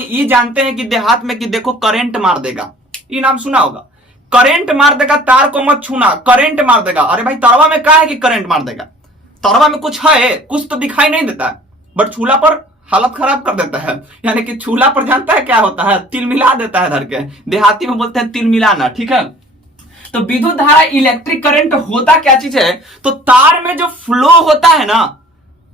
लोग ये जानते हैं कि देहात में कि देखो करंट मार देगा, ये नाम सुना होगा। करंट मार देगा, तार को मत छूना, करंट मार देगा। अरे भाई तरवा में क्या है कि करंट मार देगा? तरवा में कुछ है, कुछ तो दिखाई नहीं देता है, बट छूला पर हालत खराब कर देता है। यानी कि छूला पर जानता है क्या होता है? तिल मिला देता है धर के, देहाती में बोलते हैं तिल मिलाना, ठीक है। तो विद्युत धारा इलेक्ट्रिक करंट होता क्या चीज है? तो तार में जो फ्लो होता है ना,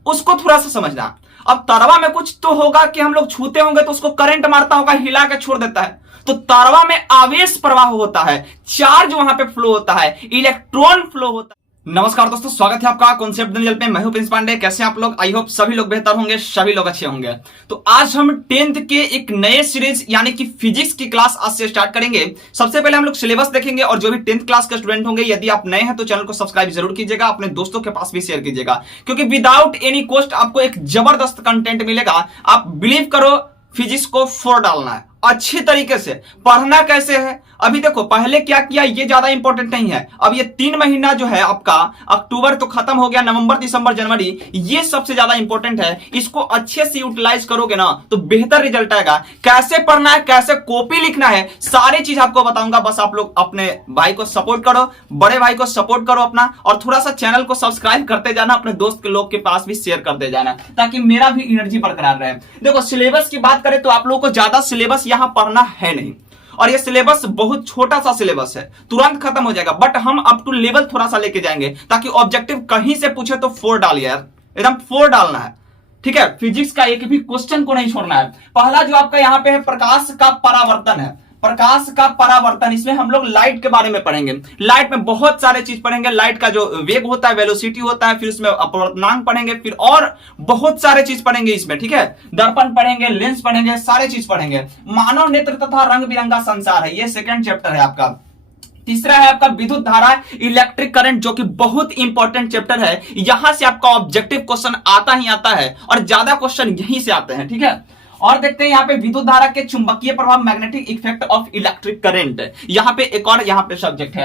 उसको थोड़ा सा समझना। अब तरवा में कुछ तो होगा कि हम लोग छूते होंगे तो उसको करंट मारता होगा, हिला के छोड़ देता है। तो तरवा में आवेश प्रवाह होता है, चार्ज वहां पे फ्लो होता है, इलेक्ट्रॉन फ्लो होता है। नमस्कार दोस्तों, स्वागत है आपका कॉन्सेप्ट दुनिया पे। मैं हूं प्रिंस पांडे। कैसे आप लोग? आई होप सभी लोग बेहतर होंगे, सभी लोग अच्छे होंगे। तो आज हम 10th के एक नए सीरीज यानी कि फिजिक्स की क्लास आज से स्टार्ट करेंगे। सबसे पहले हम लोग सिलेबस देखेंगे और जो भी 10th क्लास के स्टूडेंट होंगे, यदि आप नए हैं तो चैनल को सब्सक्राइब जरूर कीजिएगा, अपने दोस्तों के पास भी शेयर कीजिएगा, क्योंकि विदाउट एनी कॉस्ट आपको एक जबरदस्त कंटेंट मिलेगा। आप बिलीव करो, फिजिक्स को फोड़ डालना है अच्छी तरीके से। पढ़ना कैसे है? अभी देखो, पहले क्या किया ये ज्यादा इंपॉर्टेंट नहीं है। अब ये 3 महीना जो है आपका, अक्टूबर तो खत्म हो गया, नवंबर, दिसंबर, जनवरी, ये सबसे ज्यादा इंपॉर्टेंट है। इसको अच्छे से यूटिलाइज करोगे ना तो बेहतर रिजल्ट आएगा। कैसे पढ़ना है, कैसे कॉपी लिखना है, सारी चीज आपको बताऊंगा। बस आप लोग अपने भाई को सपोर्ट करो, बड़े भाई को सपोर्ट करो अपना, और थोड़ा सा चैनल को सब्सक्राइब करते जाना, अपने दोस्त के लोग के पास भी शेयर करते जाना, ताकि मेरा भी एनर्जी बरकरार रहे। देखो, सिलेबस की बात करें तो आप लोगों को ज्यादा सिलेबस यहां पढ़ना है नहीं, और ये सिलेबस बहुत छोटा सा सिलेबस है, तुरंत खत्म हो जाएगा। बट हम अप टू लेवल थोड़ा सा लेके जाएंगे, ताकि ऑब्जेक्टिव कहीं से पूछे तो फोड़ डालिए यार, एकदम फोड़ डालना है, ठीक है। फिजिक्स का एक भी क्वेश्चन को नहीं छोड़ना है। पहला जो आपका यहाँ पे है, प्रकाश का परावर्तन है। प्रकाश का परावर्तन, इसमें हम लोग लाइट के बारे में पढ़ेंगे। लाइट में बहुत सारे चीज पढ़ेंगे। लाइट का जो वेग होता है, वेलोसिटी होता है, फिर उसमें अपवर्तनांक पढ़ेंगे, फिर और बहुत सारे चीज पढ़ेंगे इसमें, ठीक है। दर्पण पढ़ेंगे, लेंस पढ़ेंगे, सारे चीज पढ़ेंगे। मानव नेत्र तथा रंग बिरंगा संसार है, ये सेकंड चैप्टर है आपका। तीसरा है आपका विद्युत धारा इलेक्ट्रिक करंट, जो कि बहुत इंपॉर्टेंट चैप्टर है। यहां से आपका ऑब्जेक्टिव क्वेश्चन आता ही आता है, और ज्यादा क्वेश्चन यहीं से आते हैं, ठीक है। और देखते हैं यहाँ पे विद्युत धारा के चुंबकीय प्रभाव, magnetic effect of electric current. यहाँ पे एक और यहाँ पे सब्जेक्ट है,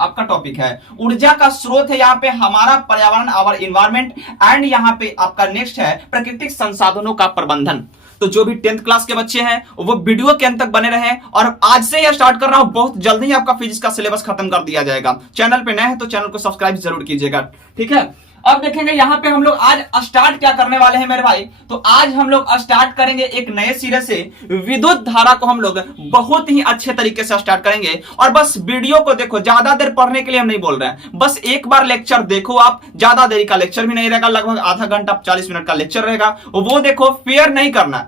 आपका टॉपिक है ऊर्जा का स्रोत है। यहाँ पे हमारा पर्यावरण, आवर इन्वायरमेंट, एंड यहाँ पे आपका नेक्स्ट है प्राकृतिक संसाधनों का प्रबंधन। तो जो भी 10th क्लास के बच्चे हैं वो वीडियो के अंत तक बने रहें, और आज से ही स्टार्ट कर रहा हूं, बहुत जल्दी ही आपका फिजिक्स का सिलेबस खत्म कर दिया जाएगा। चैनल पे नए हैं तो चैनल को सब्सक्राइब जरूर कीजिएगा, ठीक है। अब देखेंगे यहाँ पे हम लोग आज स्टार्ट क्या करने वाले हैं मेरे भाई। तो आज हम लोग स्टार्ट करेंगे एक नए सिरे से। विद्युत धारा को हम लोग बहुत ही अच्छे तरीके से स्टार्ट करेंगे। और बस वीडियो को देखो, ज्यादा देर पढ़ने के लिए हम नहीं बोल रहे हैं, बस एक बार लेक्चर देखो आप। ज्यादा देरी का लेक्चर भी नहीं रहेगा, लगभग आधा घंटा 40 मिनट का लेक्चर रहेगा, वो देखो। फेयर नहीं करना,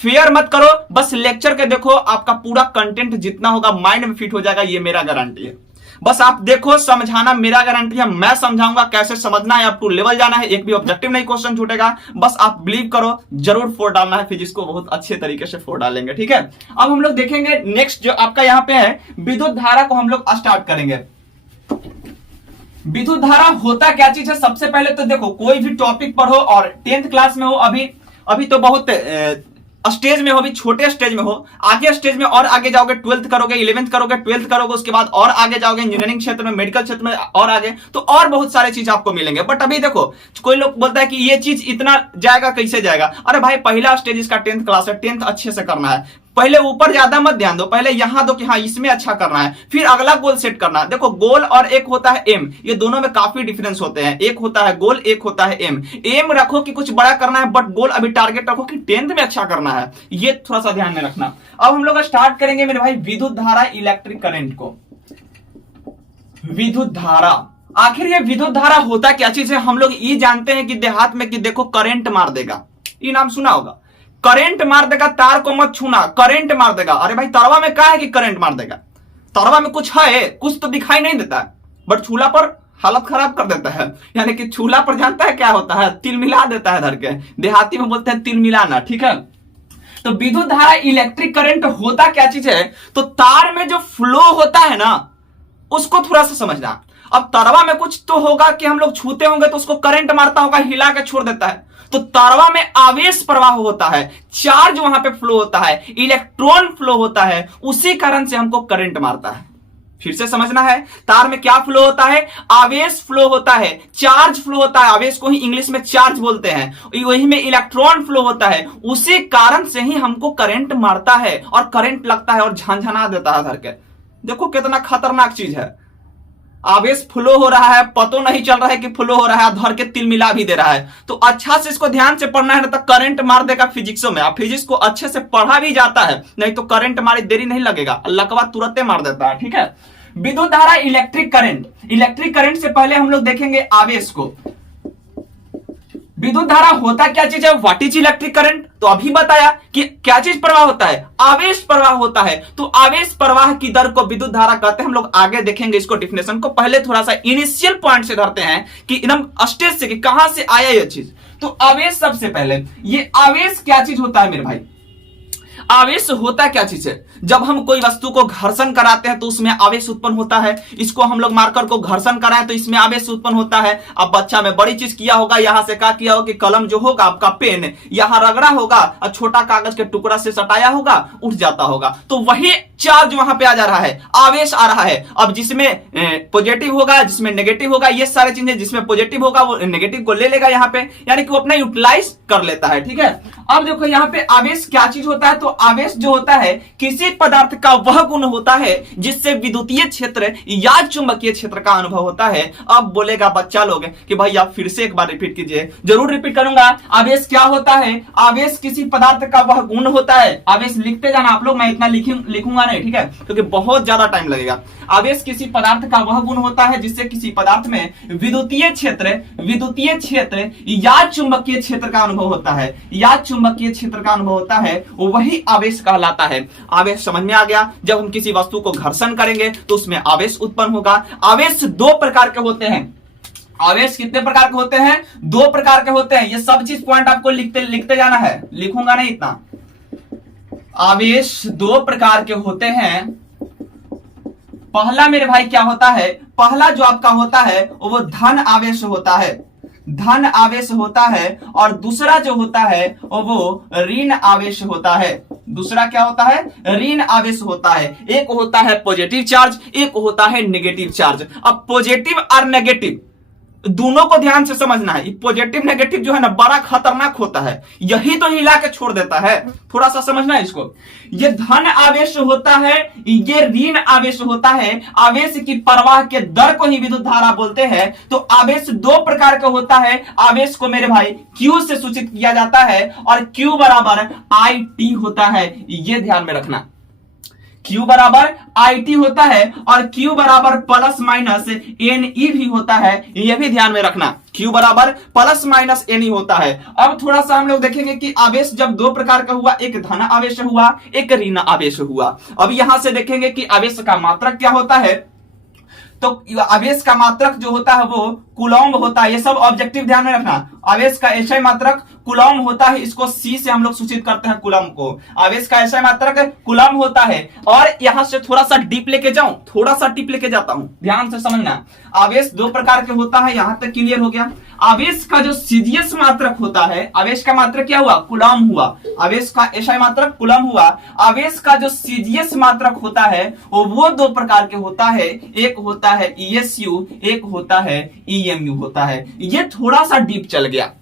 फेयर मत करो, बस लेक्चर के देखो, आपका पूरा कंटेंट जितना होगा माइंड में फिट हो जाएगा, ये मेरा गारंटी है। बस आप देखो, समझाना मेरा गारंटी है, मैं समझाऊंगा कैसे समझना है, अप टू लेवल जाना है, एक भी ऑब्जेक्टिव नहीं क्वेश्चन छूटेगा। बस आप बिलीव करो, जरूर फोड़ डालना है, फिजिक्स को बहुत अच्छे तरीके से फोड़ डालेंगे, ठीक है। अब हम लोग देखेंगे नेक्स्ट जो आपका यहाँ पे है, विद्युत धारा को हम लोग स्टार्ट करेंगे। विद्युत धारा होता क्या चीज है? सबसे पहले तो देखो, कोई भी टॉपिक पढ़ो और 10th क्लास में हो, अभी तो बहुत स्टेज में हो, अभी छोटे स्टेज में हो, आगे स्टेज में और आगे जाओगे, 12th करोगे, 11th करोगे, 12th करोगे, उसके बाद और आगे जाओगे, इंजीनियरिंग क्षेत्र में, मेडिकल क्षेत्र में और आगे, तो और बहुत सारे चीज आपको मिलेंगे। बट अभी देखो, कोई लोग बोलता है कि ये चीज इतना जाएगा, कैसे जाएगा? अरे भाई, पहला स्टेज इसका 10th क्लास है, 10th अच्छे से करना है। पहले ऊपर ज्यादा मत ध्यान दो, पहले यहां दो कि हाँ इसमें अच्छा करना है, फिर अगला गोल सेट करना। देखो, गोल और एक होता है एम, ये दोनों में काफी डिफरेंस होते हैं। एक होता है गोल, एक होता है एम। एम रखो कि कुछ बड़ा करना है, बट गोल अभी टारगेट रखो कि 10th में अच्छा करना है, ये थोड़ा सा ध्यान में रखना। अब हम लोग स्टार्ट करेंगे मेरे भाई विद्युत धारा इलेक्ट्रिक करंट को। विद्युत धारा, आखिर ये विद्युत धारा होता क्या चीज है? हम लोग ये जानते हैं कि देहात में कि देखो करंट मार देगा, ये नाम सुना होगा। करंट मार देगा, तार को मत छूना, करंट मार देगा। अरे भाई तरवा में क्या है कि करंट मार देगा? तरवा में कुछ है, कुछ तो दिखाई नहीं देता है, बट छूला पर हालत खराब कर देता है। यानी कि छूला पर जानता है क्या होता है? तिल मिला देता है धर के, देहाती में बोलते हैं तिल मिलाना, ठीक है। तो विद्युत धारा इलेक्ट्रिक करंट होता क्या चीज है? तो तार में जो फ्लो होता है ना, उसको थोड़ा सा समझना। अब तरवा में कुछ तो होगा कि हम लोग छूते होंगे तो उसको करंट मारता होगा, हिला के छोड़ देता है। तो तरवा में आवेश प्रवाह होता है, चार्ज वहां पे फ्लो होता है, इलेक्ट्रॉन फ्लो होता है, उसी कारण से हमको करंट मारता है। फिर से समझना है, तार में क्या फ्लो होता है? आवेश फ्लो होता है, चार्ज फ्लो होता है। आवेश को ही इंग्लिश में चार्ज बोलते हैं। वही में इलेक्ट्रॉन फ्लो होता है। उसी कारण से ही हमको करंट मारता है और करंट लगता है और झनझना देता है धर के। देखो कितना खतरनाक चीज है। आवेश फ्लो हो रहा है, पतो नहीं चल रहा है कि फ्लो हो रहा है, धर के तिल मिला भी दे रहा है। तो अच्छा से इसको ध्यान से पढ़ना है, ना तो करंट मार देगा फिजिक्सों में। आप फिजिक्स को अच्छे से पढ़ा भी जाता है, नहीं तो करंट मारे देरी नहीं लगेगा, अल्लाह के बाद तुरंत मार देता है। ठीक है, विद्युत धारा, इलेक्ट्रिक करंट। इलेक्ट्रिक करंट से पहले हम लोग देखेंगे आवेश को। विद्युत धारा होता क्या चीज है? What is electric current? तो अभी बताया कि क्या चीज प्रवाह होता है? आवेश प्रवाह होता है। तो आवेश प्रवाह की दर को विद्युत धारा कहते हैं। हम लोग आगे देखेंगे इसको डिफिनेशन को। पहले थोड़ा सा इनिशियल पॉइंट से धरते हैं कि एकदम स्टेज से कि कहां से आया यह चीज। तो आवेश, सबसे पहले ये आवेश क्या चीज होता है मेरे भाई? आवेश होता क्या चीज है? जब हम कोई वस्तु को घर्षण कराते हैं तो उसमें आवेश उत्पन्न होता है। इसको हम लोग मार्कर को घर्षण कराएं तो इसमें आवेश उत्पन्न होता है। अब बच्चा में बड़ी चीज किया होगा, यहां से क्या किया होगा कि कलम जो होगा आपका पेन यहां रगड़ा होगा और छोटा कागज के टुकड़ा से सटाया होगा, उठ जाता होगा। तो वही चार्ज वहां पे आ जा रहा है, आवेश आ रहा है। अब जिसमें पॉजिटिव होगा, जिसमें नेगेटिव होगा, ये सारे चीजें, जिसमें पॉजिटिव होगा वो नेगेटिव को ले लेगा यहां पे, यानी कि वो अपना यूटिलाइज कर लेता है। ठीक है, अब देखो यहां पे आवेश क्या चीज होता है? तो आवेश जो होता है किसी पदार्थ का वह गुण होता है जिससे विद्युतीय क्षेत्र या चुंबकीय क्षेत्र का अनुभव होता है। अब बोलेगा बच्चा लोग कि भाई आप फिर से एक बार रिपीट कीजिए। जरूर रिपीट करूंगा। आवेश क्या होता है? आवेश किसी पदार्थ का वह गुण होता है। आवेश लिखते जाना आप लोग, मैं इतना लिखूंगा नहीं, ठीक है, क्योंकि बहुत ज्यादा टाइम लगेगा। आवेश किसी पदार्थ का वह गुण होता है जिससे किसी पदार्थ में विद्युतीय क्षेत्र या चुंबकीय क्षेत्र का अनुभव होता है, या चुंबकीय क्षेत्र का अनुभव होता है, वही आवेश कहलाता है। आवेश समझ में आ गया? जब हम किसी वस्तु को घर्षण करेंगे तो उसमें आवेश उत्पन्न होगा। आवेश दो प्रकार के होते हैं। आवेश कितने प्रकार के होते हैं? दो प्रकार के होते हैं। ये सब चीज पॉइंट आपको लिखते जाना है, लिखूंगा नहीं इतना। आवेश दो प्रकार के होते हैं। पहला मेरे भाई क्या होता है? पहला जो आपका होता है वो धन आवेश होता है, धन आवेश होता है। और दूसरा जो होता है वो ऋण आवेश होता है। दूसरा क्या होता है? ऋण आवेश होता है। एक होता है पॉजिटिव चार्ज, एक होता है नेगेटिव चार्ज। अब पॉजिटिव और नेगेटिव दोनों को ध्यान से समझना है। पॉजिटिव नेगेटिव जो है ना बड़ा खतरनाक होता है, यही तो हिला के छोड़ देता है। थोड़ा सा समझना है इसको। ये धन आवेश होता है, ये ऋण आवेश होता है। आवेश की प्रवाह के दर को ही विद्युत धारा बोलते हैं। तो आवेश दो प्रकार का होता है। आवेश को मेरे भाई Q से सूचित किया जाता है और Q बराबर IT होता है। ये ध्यान में रखना, Q बराबर IT होता है और Q बराबर प्लस माइनस NE भी होता है। यह भी ध्यान में रखना, Q बराबर प्लस माइनस NE होता है। अब थोड़ा सा हम लोग देखेंगे कि आवेश जब दो प्रकार का हुआ, एक धन आवेश हुआ, एक ऋण आवेश हुआ। अब यहां से देखेंगे कि आवेश का मात्रक क्या होता है। तो आवेश का मात्रक जो होता है वो कूलॉम्ब होता है। ये सब ऑब्जेक्टिव ध्यान में रखना। आवेश का एसआई मात्रक कूलॉम्ब होता है, इसको C से हम लोग सूचित करते हैं कूलॉम्ब को। आवेश का एसआई मात्रक कूलॉम्ब होता है। और यहां से थोड़ा सा डीप लेके जाऊं, थोड़ा सा डीप लेके जाता हूं, ध्यान से समझना। आवेश दो प्रकार के होता है, यहां तक क्लियर हो गया। आवेश का जो सीजीएस मात्रक होता है, आवेश का मात्रक क्या हुआ? कूलॉम्ब हुआ। आवेश का एसआई मात्रक कूलॉम्ब हुआ। आवेश का जो सीजीएस मात्रक होता है वो दो प्रकार के होता है। एक होता है ESU, एक होता है EMU होता है। ये थोड़ा सा डीप चल गया,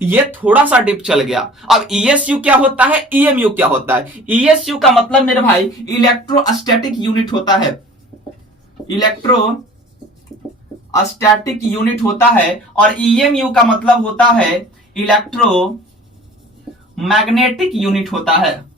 ये थोड़ा सा डीप चल गया। अब ESU क्या होता है, EMU क्या होता है? ESU का मतलब मेरे भाई इलेक्ट्रोस्टैटिक यूनिट होता है, इलेक्ट्रोस्टैटिक यूनिट होता है। और EMU का मतलब होता है इलेक्ट्रोमैग्नेटिक यूनिट होता है।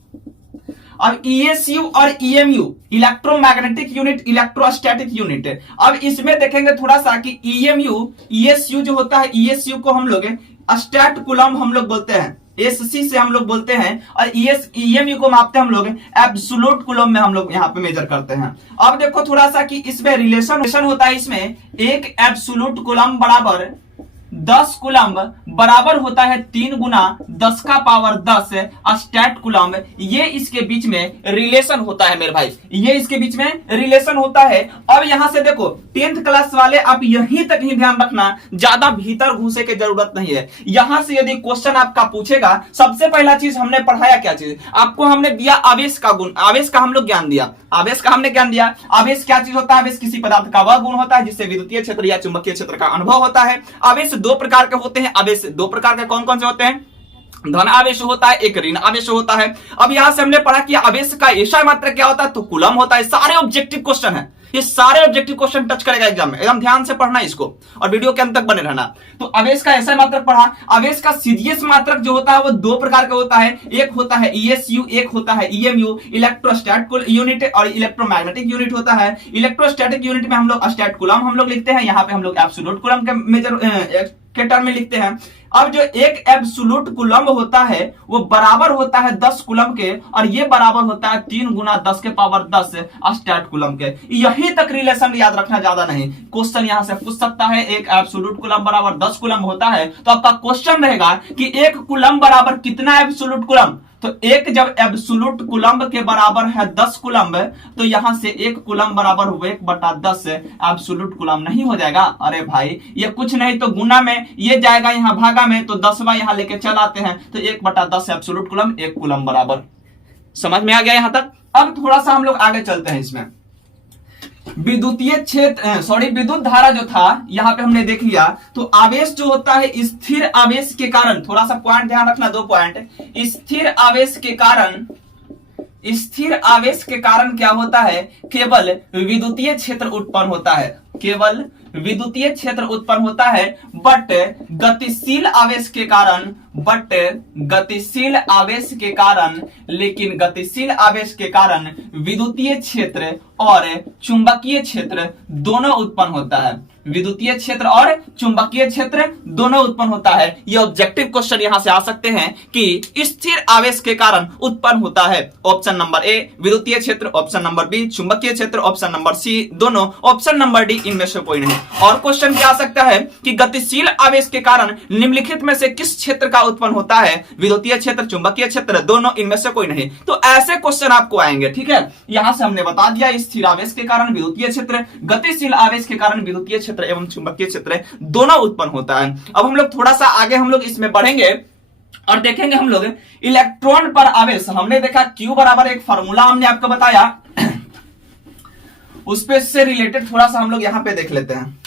अब ESU और EMU electromagnetic unit, electrostatic unit. अब इसमें देखेंगे थोड़ा सा कि ESU जो होता है, ESU को हम लोग स्टैट कूलॉम्ब हम लोग बोलते हैं, SC से हम लोग बोलते हैं। और EMU को मापते हैं हम लोग एब्सोल्यूट कूलॉम्ब में, हम लोग यहाँ पे मेजर करते हैं। अब देखो थोड़ा सा कि इसमें रिलेशन होता है। इसमें एक एब्सोल्यूट कूलॉम्ब बराबर 10 कूलम्ब बराबर होता है 3 गुना 10 का पावर 10 स्टैट कूलम्ब। ये इसके बीच में रिलेशन होता है मेरे भाई, ये इसके बीच में रिलेशन होता है। अब यहां से देखो 10th क्लास वाले आप यहीं तक ही ध्यान रखना, ज्यादा भीतर घुसे की जरूरत नहीं है। यहां से यदि क्वेश्चन आपका पूछेगा, सबसे पहला चीज हमने पढ़ाया क्या चीज आपको, हमने दिया आवेश का गुण, आवेश का हम लोग ज्ञान दिया, आवेश का हमने ज्ञान दिया। आवेश क्या चीज होता है? आवेश किसी पदार्थ का वह गुण होता है जिससे विद्युतीय क्षेत्र या चुंबकीय क्षेत्र का अनुभव होता है। आवेश दो प्रकार के होते हैं, आवेश दो प्रकार के कौन कौन से होते हैं? धन आवेश होता है, एक ऋण आवेश होता है। अब यहां से हमने पढ़ा कि आवेश का ऐसा मात्रक क्या होता है, तो कूलम होता है। सारे ऑब्जेक्टिव क्वेश्चन है, ये सारे ऑब्जेक्टिव क्वेश्चन टच करेगा एग्जाम में, एकदम ध्यान से पढ़ना इसको और वीडियो के अंत तक बने रहना। तो आवेश का ऐसा मात्रक पढ़ा। आवेश का सीधीएस मात्रक जो होता है वो दो प्रकार का होता है, एक होता है ईएसयू, एक होता है ईएमयू, इलेक्ट्रोस्टैटिक यूनिट और इलेक्ट्रोमैग्नेटिक यूनिट होता है। इलेक्ट्रोस्टैटिक यूनिट में हम लोग स्टैट कूलम हम लोग लिखते हैं, यहाँ पे हम लोग एब्सोल्यूट कूलम के मेजर के टर्म में लिखते हैं। अब जो एक एब्सोल्यूट कूलम्ब होता है वो बराबर होता है 10 कूलम्ब के, और ये बराबर होता है 3 गुना 10 के पावर 10 स्टैट कूलम्ब के। यहीं तक रिलेशन याद रखना, ज्यादा नहीं। क्वेश्चन यहां से पूछ सकता है एक एब्सोल्यूट कूलम्ब बराबर 10 कूलम्ब होता है, तो आपका क्वेश्चन रहेगा कि एक कूलम्ब बराबर कितना एब्सोल्यूट कूलम्ब। तो एक जब एब्सोल्यूट कूलम्ब के बराबर है 10 कूलम्ब, तो यहां से एक कूलम्ब बराबर 1/10 एब्सोल्यूट कूलम्ब नहीं हो जाएगा? अरे भाई ये कुछ नहीं तो गुना में ये जाएगा यहाँ भागा में, तो 10वां यहां लेके चल आते हैं, तो 1/10 एब्सोल्यूट कूलम्ब, 1 कूलम्ब बराबर। समझ में आ गया यहां तक? अब थोड़ा सा हम लोग आगे चलते हैं। इसमें विद्युतीय क्षेत्र विद्युत धारा जो था यहां पे हमने देख लिया। तो आवेश जो होता है स्थिर आवेश के कारण, थोड़ा सा पॉइंट ध्यान रखना, 2 पॉइंट। स्थिर आवेश के कारण क्या होता है? केवल विद्युतीय क्षेत्र उत्पन्न होता है, केवल विद्युतीय क्षेत्र उत्पन्न होता है। बट गतिशील आवेश के कारण, लेकिन गतिशील आवेश के कारण विद्युतीय क्षेत्र और चुंबकीय क्षेत्र दोनों उत्पन्न होता है, विद्युतीय क्षेत्र और चुंबकीय क्षेत्र दोनों उत्पन्न होता है। ये ऑब्जेक्टिव क्वेश्चन यहां से आ सकते हैं कि स्थिर आवेश के कारण उत्पन्न होता है। ऑप्शन नंबर ए विद्युतीय क्षेत्र, ऑप्शन नंबर बी चुंबकीय क्षेत्र, ऑप्शन नंबर सी दोनों, ऑप्शन नंबर डी इनमें से कोई नहीं। और क्वेश्चन क्या आ सकता है कि गतिशील आवेश के कारण निम्नलिखित में से किस क्षेत्र का उत्पन्न होता है? विद्युतीय क्षेत्र, चुंबकीय क्षेत्र दोनों, इनमें से कोई नहीं। तो ऐसे क्वेश्चन आपको आएंगे, ठीक है। यहां से हमने बता दिया स्थिर आवेश के कारण विद्युतीय क्षेत्र, गतिशील आवेश के कारण विद्युतीय क्षेत्र एवं चुंबकीय क्षेत्र दोनों उत्पन्न होता है। अब हम लोग थोड़ा सा आगे हम लोग इसमें बढ़ेंगे और देखेंगे हम लोग इलेक्ट्रॉन पर आवेश। हमने देखा Q बराबर एक फार्मूला हमने आपको बताया, उस पे से रिलेटेड थोड़ा सा हम लोग यहां पे देख लेते हैं।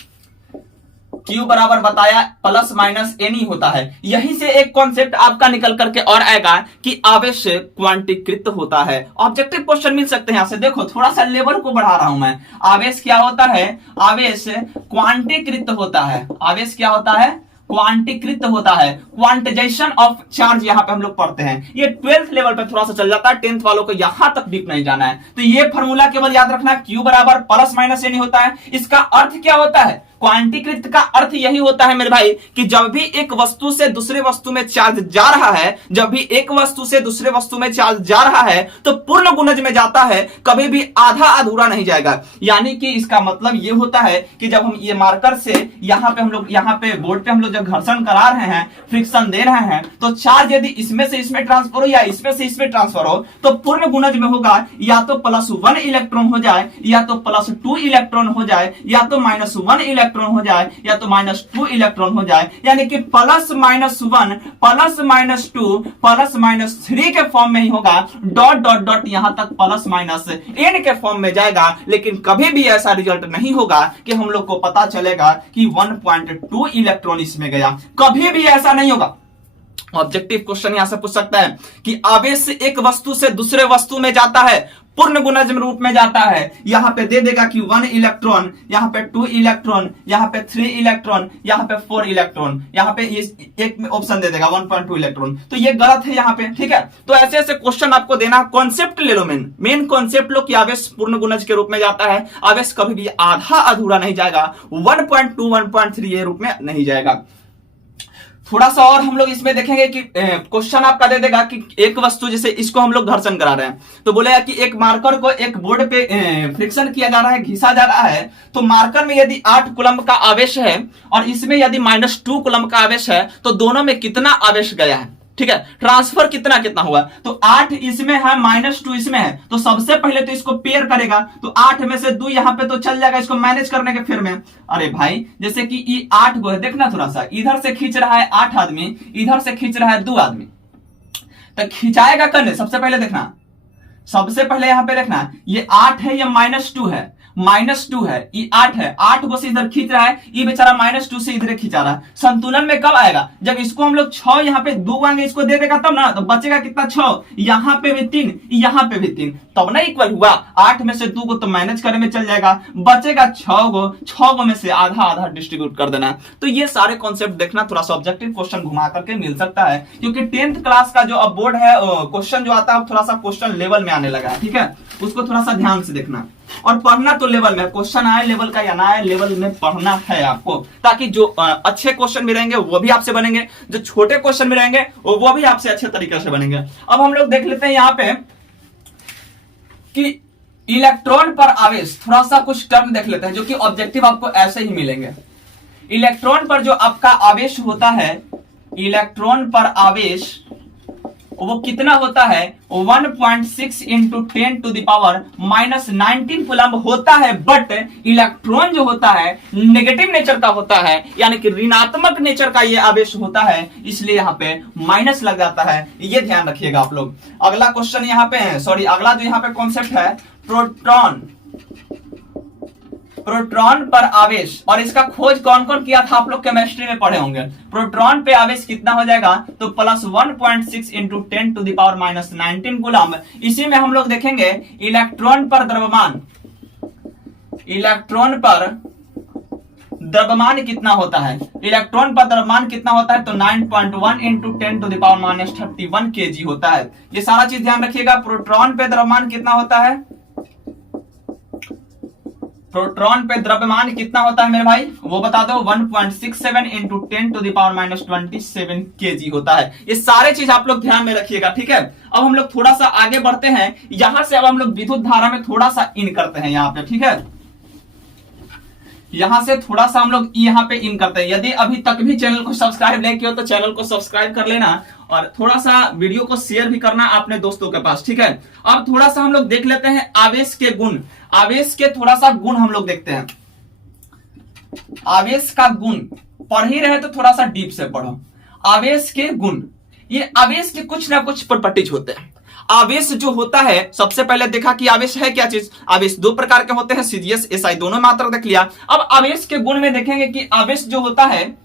Q बराबर बताया प्लस माइनस एन ही होता है। यहीं से एक कॉन्सेप्ट आपका निकल करके और आएगा कि आवेश क्वांटीकृत होता है। ऑब्जेक्टिव क्वेश्चन मिल सकते हैं यहां से। देखो थोड़ा सा लेवल को बढ़ा रहा हूं मैं। आवेश क्या होता है? आवेश क्वांटीकृत होता है। आवेश क्या होता है? क्वांटीकृत होता है। क्वांटाइजेशन ऑफ चार्ज यहां पे हम लोग पढ़ते हैं। ये 12th लेवल पे थोड़ा सा चल जाता है, 10th वालों को यहां तक डीप नहीं जाना है। तो ये फॉर्मूला केवल याद रखना, Q बराबर प्लस माइनस एन होता है। इसका अर्थ क्या होता है? क्वांटीकृत का अर्थ यही होता है मेरे भाई कि जब भी एक वस्तु से दूसरे वस्तु में चार्ज जा रहा है, जब भी एक वस्तु से दूसरे वस्तु में चार्ज जा रहा है तो पूर्ण गुणज में जाता है, कभी भी आधा अधूरा नहीं जाएगा। यानी कि इसका मतलब ये होता है कि जब हम ये मार्कर से यहां पे हम लोग यहाँ पे बोर्ड पे हम लोग जब घर्षण करा रहे हैं, फ्रिक्शन दे रहे हैं, तो चार्ज यदि इसमें से इसमें ट्रांसफर हो या इसमें से इसमें ट्रांसफर हो तो पूर्ण गुणज में होगा या तो +1 इलेक्ट्रॉन हो जाए, या तो +2 इलेक्ट्रॉन हो जाए, या तो -1 इलेक्ट्रॉन हो जाए, या तो -2 इलेक्ट्रॉन हो जाए। यानी कि +-1 +-2 +-3 के फॉर्म में ही होगा, डॉट डॉट डॉट यहां तक +-n के फॉर्म में जाएगा। लेकिन कभी भी ऐसा रिजल्ट नहीं होगा कि हम लोग को पता चलेगा कि 1.2 इलेक्ट्रॉन इसमें गया, कभी भी ऐसा नहीं होगा। ऑब्जेक्टिव क्वेश्चन यहां से पूछ सकता है कि आवेश एक वस्तु से दूसरे वस्तु में जाता है, पूर्ण गुणज रूप में जाता है। यहां पे दे देगा कि 1 इलेक्ट्रॉन, यहां पे 2 इलेक्ट्रॉन, यहां पे 3 इलेक्ट्रॉन, यहां पे 4 इलेक्ट्रॉन, यहां पे एक ऑप्शन दे देगा 1.2 इलेक्ट्रॉन। तो ये गलत है यहां पे, ठीक है। तो ऐसे ऐसे क्वेश्चन आपको देना। कॉन्सेप्ट ले लो, मेन कॉन्सेप्ट लो कि आवेश पूर्ण गुणज के रूप में जाता है। आवेश कभी भी आधा अधूरा नहीं जाएगा, 1.2 1.3 ये रूप में नहीं जाएगा। थोड़ा सा और हम लोग इसमें देखेंगे कि क्वेश्चन आपका दे देगा कि एक वस्तु, जैसे इसको हम लोग घर्षण करा रहे हैं, तो बोलेगा कि एक मार्कर को एक बोर्ड पे फ्रिक्शन किया जा रहा है, घिसा जा रहा है, तो मार्कर में यदि 8 कूलम्ब का आवेश है और इसमें यदि -2 कूलम्ब का आवेश है, तो दोनों में कितना आवेश गया है, ठीक है, ट्रांसफर कितना कितना हुआ। तो 8 इसमें है, -2 इसमें है, तो सबसे पहले तो इसको पेयर करेगा, तो 8 में से 2 यहां पे तो चल जाएगा इसको मैनेज करने के फिर में। अरे भाई जैसे कि ये 8 गो है, देखना थोड़ा सा, इधर से खींच रहा है 8 आदमी, इधर से खींच रहा है 2 आदमी, तो खिंचाएगा करने सबसे पहले देखना, सबसे पहले यहां पे देखना, ये 8 है, ये -2 है, -2 है, ये 8 है, 8 को से इधर खींच रहा है, ये बेचारा -2 से इधर खींचा रहा है। संतुलन में कब आएगा, जब इसको हम लोग 6 यहाँ पे 2 आगे इसको दे देगा तब ना, तो बचेगा कितना 6, यहाँ पे भी 3, यहाँ पे भी 3, तब ना इक्वल हुआ। 8 में से 2 को तो मैनेज करने में चल जाएगा, बचेगा 6 गो में से आधा आधा डिस्ट्रीब्यूट कर देना। तो ये सारे कॉन्सेप्ट देखना, थोड़ा सा ऑब्जेक्टिव क्वेश्चन घुमा करके मिल सकता है, क्योंकि 10th क्लास का जो अब बोर्ड है क्वेश्चन जो आता है थोड़ा सा क्वेश्चन लेवल में आने लगा है, ठीक है, उसको थोड़ा सा ध्यान से देखना और पढ़ना। तो लेवल में क्वेश्चन आए लेवल का या ना आए, लेवल में पढ़ना है आपको, ताकि जो अच्छे क्वेश्चन भी रहेंगे वो भी आपसे बनेंगे, जो छोटे क्वेश्चन भी रहेंगे वो भी आपसे अच्छे तरीके से बनेंगे। अब हम लोग देख लेते हैं यहाँ पे कि इलेक्ट्रॉन पर आवेश, थोड़ा सा कुछ टर्म देख लेते हैं जो कि ऑब्जेक्टिव आपको ऐसे ही मिलेंगे। इलेक्ट्रॉन पर जो आपका आवेश होता है, इलेक्ट्रॉन पर आवेश वो कितना होता है, 1.6 इंटू 10⁻⁻19 कूलम्ब होता है। बट इलेक्ट्रॉन जो होता है नेगेटिव नेचर का होता है, यानी कि ऋणात्मक नेचर का ये आवेश होता है, इसलिए यहाँ पे माइनस लग जाता है, ये ध्यान रखिएगा आप लोग। अगला क्वेश्चन यहाँ पे है, सॉरी अगला जो यहाँ पे कॉन्सेप्ट है प्रोटॉन, प्रोटॉन पर आवेश, और इसका खोज कौन कौन किया था आप लोग केमिस्ट्री में पढ़े होंगे। प्रोटॉन पे आवेश कितना हो जाएगा, तो +1.6 इंटू 10⁻⁻19 कूलम्ब। इसी में हम लोग देखेंगे इलेक्ट्रॉन पर द्रव्यमान, इलेक्ट्रॉन पर द्रव्यमान कितना होता है, इलेक्ट्रॉन पर द्रव्यमान कितना होता है, तो 9.1 इंटू 10⁻31 kg होता है। ये सारा चीज ध्यान रखिएगा। प्रोटॉन पे द्रव्यमान कितना होता है, प्रोटॉन पे द्रव्यमान कितना होता है मेरे भाई, वो बता दो, 1.67 इंटू 10⁻27 kg होता है। ये सारे चीज आप लोग ध्यान में रखिएगा, ठीक है। अब हम लोग थोड़ा सा आगे बढ़ते हैं, यहां से अब हम लोग विद्युत धारा में थोड़ा सा इन करते हैं यहाँ पे, ठीक है, यहां से थोड़ा सा हम लोग यहाँ पे इन करते हैं। यदि अभी तक भी चैनल को सब्सक्राइब नहीं किया तो चैनल को सब्सक्राइब कर लेना और थोड़ा सा वीडियो को शेयर भी करना अपने दोस्तों के पास, ठीक है। अब थोड़ा सा हम लोग देख लेते हैं आवेश के गुण, आवेश के थोड़ा सा गुण हम लोग देखते हैं। आवेश का गुण पढ़ ही रहे तो थोड़ा सा डीप से पढ़ो। आवेश के गुण, ये आवेश के कुछ ना कुछ प्रॉपर्टीज होते हैं। आवेश जो होता है, सबसे पहले देखा कि आवेश है क्या चीज, आवेश 2 प्रकार के होते हैं, सीजीएस एसआई दोनों मात्रा देख लिया। अब आवेश के गुण में देखेंगे कि आवेश जो होता है,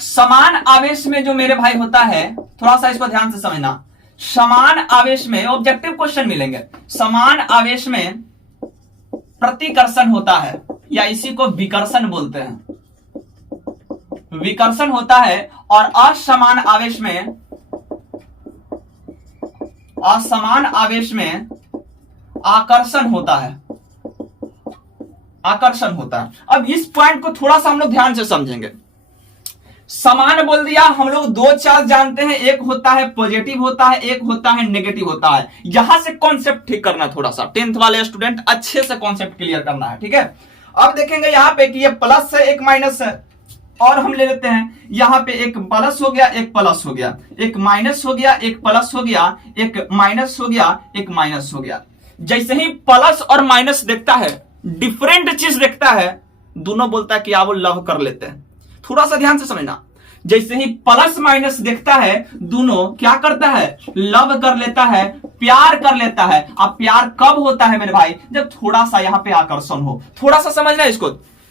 समान आवेश में जो मेरे भाई होता है, थोड़ा सा इसको ध्यान से समझना, समान आवेश में ऑब्जेक्टिव क्वेश्चन मिलेंगे, समान आवेश में प्रतिकर्षण होता है, या इसी को विकर्षण बोलते हैं, विकर्षण होता है। और असमान आवेश में, असमान आवेश में आकर्षण होता है, आकर्षण होता है। अब इस पॉइंट को थोड़ा सा हम लोग ध्यान से समझेंगे। समान बोल दिया, हम लोग 2 चार्ज जानते हैं, एक होता है पॉजिटिव होता है, एक होता है नेगेटिव होता है। यहां से कॉन्सेप्ट ठीक करना, थोड़ा सा 10th वाले स्टूडेंट अच्छे से कॉन्सेप्ट क्लियर करना है, ठीक है। अब देखेंगे यहां पे कि ये प्लस है, एक माइनस है, और हम ले लेते हैं यहां पे एक प्लस हो गया, एक प्लस हो गया, एक माइनस हो गया, एक प्लस हो गया, एक माइनस हो गया, एक माइनस हो गया। जैसे ही प्लस और माइनस देखता है, डिफरेंट चीज देखता है, दोनों बोलता है कि आप वो लव कर लेते हैं। थोड़ा सा ध्यान से समझना, जैसे ही प्लस माइनस देखता है, दोनों क्या करता है, लव कर लेता है, प्यार कर लेता है। अब प्यार कब होता है मेरे भाई, जब थोड़ा सा यहाँ पे आकर्षण हो। थोड़ा सा समझना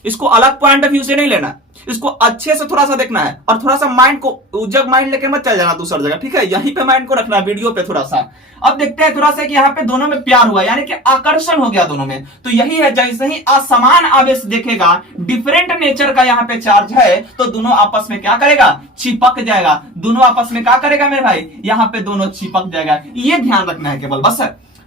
इसको अलग पॉइंट ऑफ व्यू से नहीं लेना, इसको अच्छे से थोड़ा सा देखना है, और थोड़ा सा माइंड को, जब माइंड लेके मत चल जाना दूसरी जगह, ठीक है, यहीं पे माइंड को रखना, वीडियो पे थोड़ा सा। अब देखते हैं थोड़ा सा कि यहाँ पे दोनों में प्यार हुआ, यानी कि आकर्षण हो गया दोनों में। तो यही है, जैसे ही असमान आवेश देखेगा, डिफरेंट नेचर का यहाँ पे चार्ज है, तो दोनों आपस में क्या करेगा, चिपक जाएगा। दोनों आपस में क्या करेगा मेरे भाई, यहाँ पे दोनों चिपक जाएगा। ये ध्यान रखना है केवल, बस।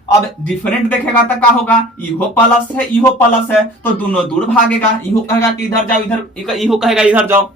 अब डिफरेंट देखेगा तो क्या होगा, इहो प्लस है, इहो प्लस है, तो दोनों दूर भागेगा। इहो कहेगा कि इधर जाओ, इधर, इहो कहेगा इधर जाओ।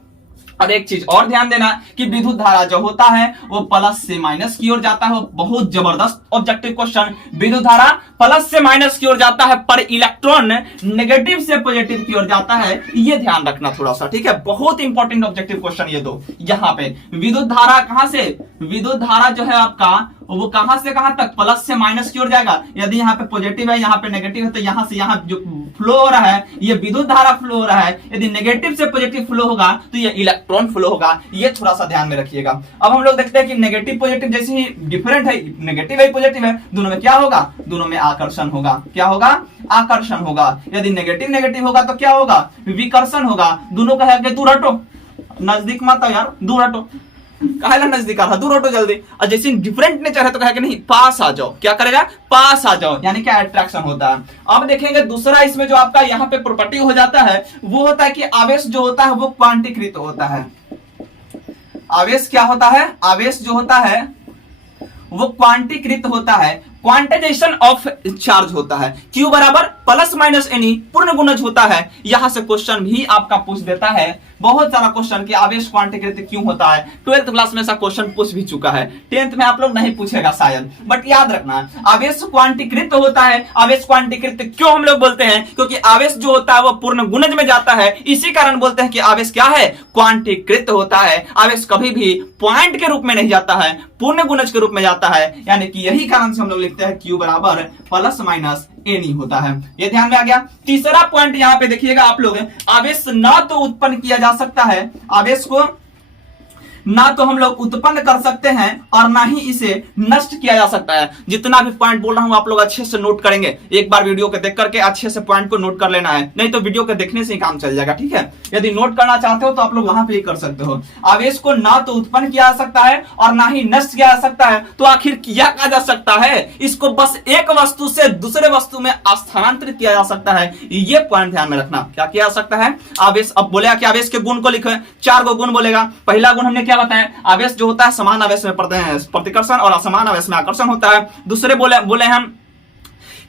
अब एक चीज और ध्यान देना कि विद्युत धारा जो होता है वो प्लस से माइनस की ओर जाता है। वो बहुत जबरदस्त ऑब्जेक्टिव क्वेश्चन, विद्युत धारा प्लस से माइनस की ओर जाता है पर इलेक्ट्रॉन नेगेटिव से पॉजिटिव की ओर जाता है, ये ध्यान रखना थोड़ा सा, ठीक है। बहुत इंपॉर्टेंट ऑब्जेक्टिव क्वेश्चन ये दो। यहाँ पे विद्युत धारा कहां से, विद्युत धारा जो है आपका वो कहां से कहां तक, प्लस से माइनस की ओर जाएगा। यदि यहाँ पे पॉजिटिव है, यहाँ पे नेगेटिव है, तो यहां से यहां जो फ्लो हो रहा है ये विद्युत धारा फ्लो हो रहा है। यदि नेगेटिव से पॉजिटिव फ्लो होगा तो ये इलेक्ट्रॉन फ्लो होगा, ये थोड़ा सा ध्यान में रखिएगा। अब हम लोग देखते हैं कि नेगेटिव पॉजिटिव जैसे ही डिफरेंट है, नेगेटिव है पॉजिटिव है, दोनों में क्या होगा, दोनों में आकर्षण होगा। क्या होगा, आकर्षण होगा। यदि नेगेटिव नेगेटिव होगा तो क्या होगा, विकर्षण होगा। दोनों का है कि दूर हटो, नजदीक मत आओ यार, दूर हटो, काहेला नजदीक आ रहा, दूर हटो जल्दी। और जैसे डिफरेंट नेचर है तो कहे कि नहीं पास आ जाओ, क्या करेगा, पास आ जाओ, यानी क्या अट्रैक्शन होता है। अब देखेंगे दूसरा इसमें जो आपका यहाँ पे प्रॉपर्टी हो जाता है वो होता है कि आवेश जो होता है वो क्वांटीकृत होता है। आवेश क्या होता है, आवेश जो होता है वो क्वांटीकृत होता है, क्वांटाइजेशन ऑफ चार्ज होता है। Q बराबर प्लस माइनस एनी पूर्ण गुणज होता है। यहां से क्वेश्चन भी आपका पूछ देता है, बहुत सारा क्वेश्चन कि आवेश क्वांटीकृत क्यों होता है। 12th क्लास में ऐसा क्वेश्चन पूछ भी चुका है, 10th में आप लोग नहीं पूछेगा शायद, बट याद रखना आवेश क्वांटीकृत होता है। आवेश क्वांटीकृत क्यों हम लोग बोलते हैं, क्योंकि आवेश जो होता है वो पूर्ण गुणज में जाता है, इसी कारण बोलते हैं कि आवेश क्या है, क्वांटीकृत होता है। आवेश कभी भी पॉइंट के रूप में नहीं जाता है, पूर्ण गुणज के रूप में जाता है, यानी कि यही कारण से हम लोग लिखते हैं Q बराबर प्लस माइनस एनी होता है। ये ध्यान में आ गया। तीसरा पॉइंट यहां पे देखिएगा आप लोग, आवेश ना तो उत्पन्न किया जा सकता है, आवेश को ना तो हम लोग उत्पन्न कर सकते हैं और ना ही इसे नष्ट किया जा सकता है। जितना भी पॉइंट बोल रहा हूं आप लोग अच्छे से नोट करेंगे, एक बार वीडियो को देख करके अच्छे से पॉइंट को नोट कर लेना है, नहीं तो वीडियो के देखने से ही काम चल जाएगा, ठीक है। यदि नोट करना चाहते हो तो आप लोग वहां पे ही कर सकते हो। आवेश को ना तो उत्पन्न किया जा सकता है और ना ही नष्ट किया जा सकता है, तो आखिर क्या कहा जा सकता है, इसको बस एक वस्तु से दूसरे वस्तु में स्थानांतरित किया जा सकता है। ये पॉइंट ध्यान में रखना, क्या किया जा सकता है आवेश। अब बोलेगा कि आवेश के गुण को लिखो, 4 गो गुण बोलेगा। पहला गुण हमने क्या बताया, आवेश जो होता है समान आवेश में प्रतिकर्षण और असमान आवेश में आकर्षण होता है। दूसरे बोले हम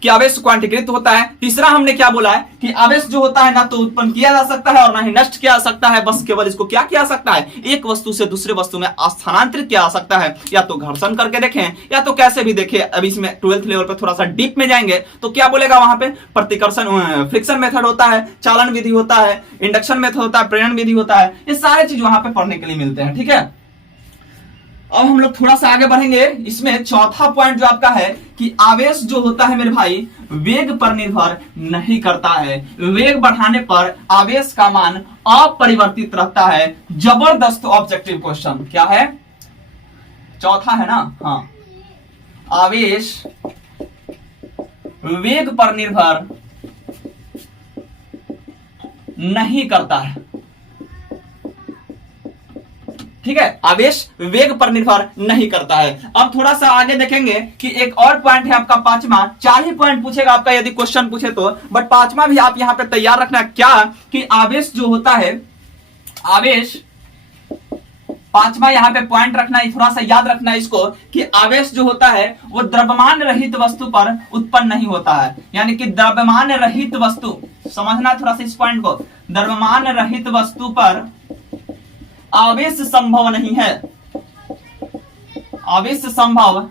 कि आवेश क्वांटीकृत होता है। तीसरा हमने क्या बोला है कि आवेश जो होता है ना तो उत्पन्न किया जा सकता है और ना ही नष्ट किया जा सकता है, बस केवल इसको क्या किया जा सकता है, एक वस्तु से दूसरे वस्तु में स्थानांतरित किया जा सकता है, या तो घर्षण करके देखें या तो कैसे भी देखें। अब इसमें 12th लेवल पे थोड़ा सा डीप में जाएंगे तो क्या बोलेगा वहां पे, प्रतिकर्षण फ्रिक्शन मेथड होता है, चालन विधि होता है, इंडक्शन मेथड होता है, प्रेरण विधि होता है, ये सारे चीज वहां पे पढ़ने के लिए मिलते हैं, ठीक है। अब हम लोग थोड़ा सा आगे बढ़ेंगे। इसमें चौथा पॉइंट जो आपका है कि आवेश जो होता है मेरे भाई वेग पर निर्भर नहीं करता है। वेग बढ़ाने पर आवेश का मान अपरिवर्तित रहता है। जबरदस्त ऑब्जेक्टिव क्वेश्चन क्या है, चौथा है ना, हाँ, आवेश वेग पर निर्भर नहीं करता है, ठीक है। आवेश वेग पर निर्भर नहीं करता है। अब थोड़ा सा आगे देखेंगे कि एक और पॉइंट है आपका पांचवा। 4 ही पॉइंट पूछेगा आपका यदि क्वेश्चन पूछे तो, बट पांचवा भी आप यहां पे तैयार रखना, क्या कि आवेश जो होता है, आवेश पांचवा यहां पे पॉइंट रखना है, थोड़ा सा याद रखना है इसको कि आवेश जो होता है वो द्रव्यमान रहित वस्तु पर उत्पन्न नहीं होता है। यानी कि द्रव्यमान रहित वस्तु, समझना थोड़ा सा इस पॉइंट को, द्रव्यमान रहित वस्तु पर आवेश संभव नहीं है, आवेश संभव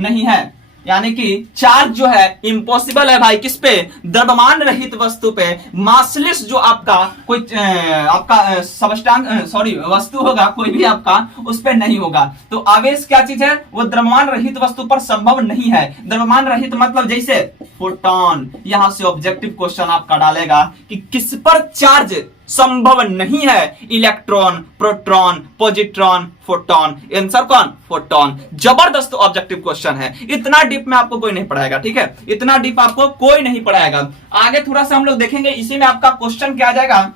नहीं है। यानी कि चार्ज जो है इम्पॉसिबल है भाई, किस पे, द्रव्यमान रहित वस्तु पे। मासलेस जो आपका कोई आपका सबस्टांस वस्तु होगा कोई भी आपका, उस पे नहीं होगा। तो आवेश क्या चीज है, वो द्रव्यमान रहित वस्तु पर संभव नहीं है। द्रव्यमान रहित मतलब जैसे फोटोन, यहां से ऑब्जेक्टिव क्वेश्चन आपका डालेगा कि किस पर चार्ज संभव नहीं है, electron, proton, positron, photon. Answer कौन, फोटोन। जबरदस्त ऑब्जेक्टिव क्वेश्चन है, इतना डीप में आपको कोई नहीं पढ़ाएगा, ठीक है, इतना डीप आपको कोई नहीं पढ़ाएगा। आगे थोड़ा सा हम लोग देखेंगे, इसी में आपका क्वेश्चन क्या आ जाएगा,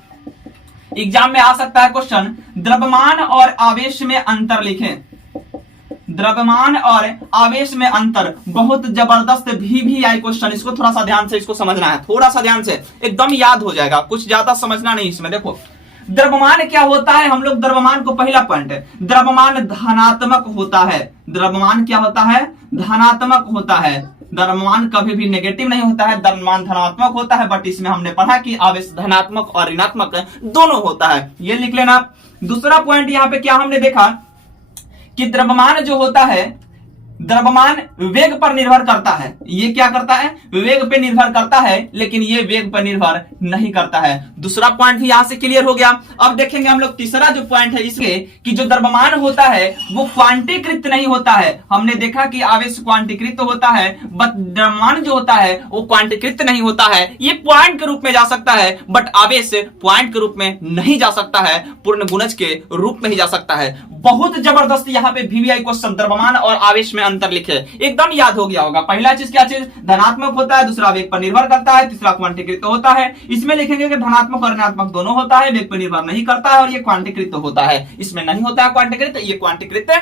एग्जाम में आ सकता है क्वेश्चन, द्रव्यमान और आवेश में अंतर लिखें। द्रव्यमान और आवेश में अंतर, बहुत जबरदस्त भी आई क्वेश्चन। इसको थोड़ा सा ध्यान से इसको समझना है, थोड़ा सा ध्यान से, एकदम याद हो जाएगा, कुछ ज्यादा समझना नहीं इसमें। देखो द्रव्यमान क्या होता है, हम लोग द्रव्यमान को, पहला पॉइंट है द्रव्यमान धनात्मक होता है। द्रव्यमान क्या होता है, धनात्मक होता है। द्रव्यमान कभी भी नेगेटिव नहीं होता है, द्रव्यमान धनात्मक होता है। बट इसमें हमने पढ़ा कि आवेश धनात्मक और ऋणात्मक दोनों होता है, ये लिख लेना। दूसरा पॉइंट यहां पे क्या हमने देखा कि द्रव्यमान जो होता है, द्रव्यमान वेग पर निर्भर करता है। ये क्या करता है? वेग पे निर्भर करता है, लेकिन ये वेग पर निर्भर नहीं करता है। दूसरा पॉइंट भी यहां से क्लियर हो गया। अब देखेंगे हम लोग तीसरा जो पॉइंट है इसके, कि जो द्रव्यमान होता है वो क्वांटीकृत नहीं होता है। हमने देखा कि आवेश क्वांटीकृत होता है, बट द्रव्यमान जो होता है वो क्वांटीकृत नहीं होता है। ये पॉइंट के रूप में जा सकता है, बट आवेश पॉइंट के रूप में नहीं जा सकता है, पूर्ण गुणज के रूप में ही जा सकता है। बहुत जबरदस्त यहाँ पे वीवीआई क्वेश्चन द्रव्यमान और आवेश में अंतर लिखे, एकदम याद हो गया होगा। पहला चीज क्या चीज? धनात्मक होता है, दूसरा वेग पर निर्भर करता है, तीसरा क्वांटीकृत होता है। इसमें लिखेंगे कि धनात्मक और ऋणात्मक दोनों होता है, वेग पर निर्भर नहीं करता है, और ये क्वांटीकृत होता है। इसमें नहीं होता है क्वांटीकृत, ये क्वांटीकृत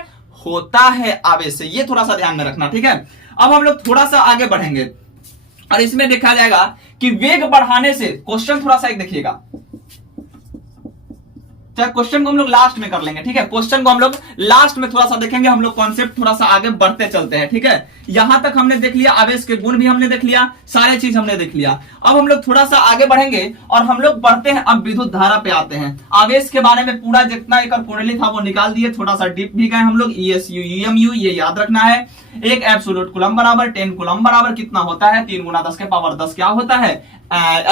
होता है आवेश से। ये थोड़ा सा ध्यान में रखना, ठीक है। अब हम लोग थोड़ा सा आगे बढ़ेंगे और इसमें देखा जाएगा कि वेग बढ़ाने से, क्वेश्चन थोड़ा सा एक देखिएगा, क्वेश्चन को हम लोग लास्ट में कर लेंगे, ठीक है। क्वेश्चन को हम लोग लास्ट में थोड़ा सा देखेंगे, हम लोग कॉन्सेप्ट थोड़ा सा आगे बढ़ते चलते हैं, ठीक है। यहां तक हमने देख लिया, आवेश के गुण भी हमने देख लिया, सारे चीज हमने देख लिया। अब हम लोग थोड़ा सा आगे बढ़ेंगे और हम लोग बढ़ते हैं, अब विद्युत धारा पे आते हैं। आवेश के बारे में पूरा जितना एक कुंडली था वो निकाल दिए, थोड़ा सा डीप भी गए हम लोग। ESU EMU ये याद रखना है। एक एब्सोल्यूट कूलम बराबर 10 कूलम बराबर कितना होता है? 3 गुना 10 के पावर 10 क्या होता है?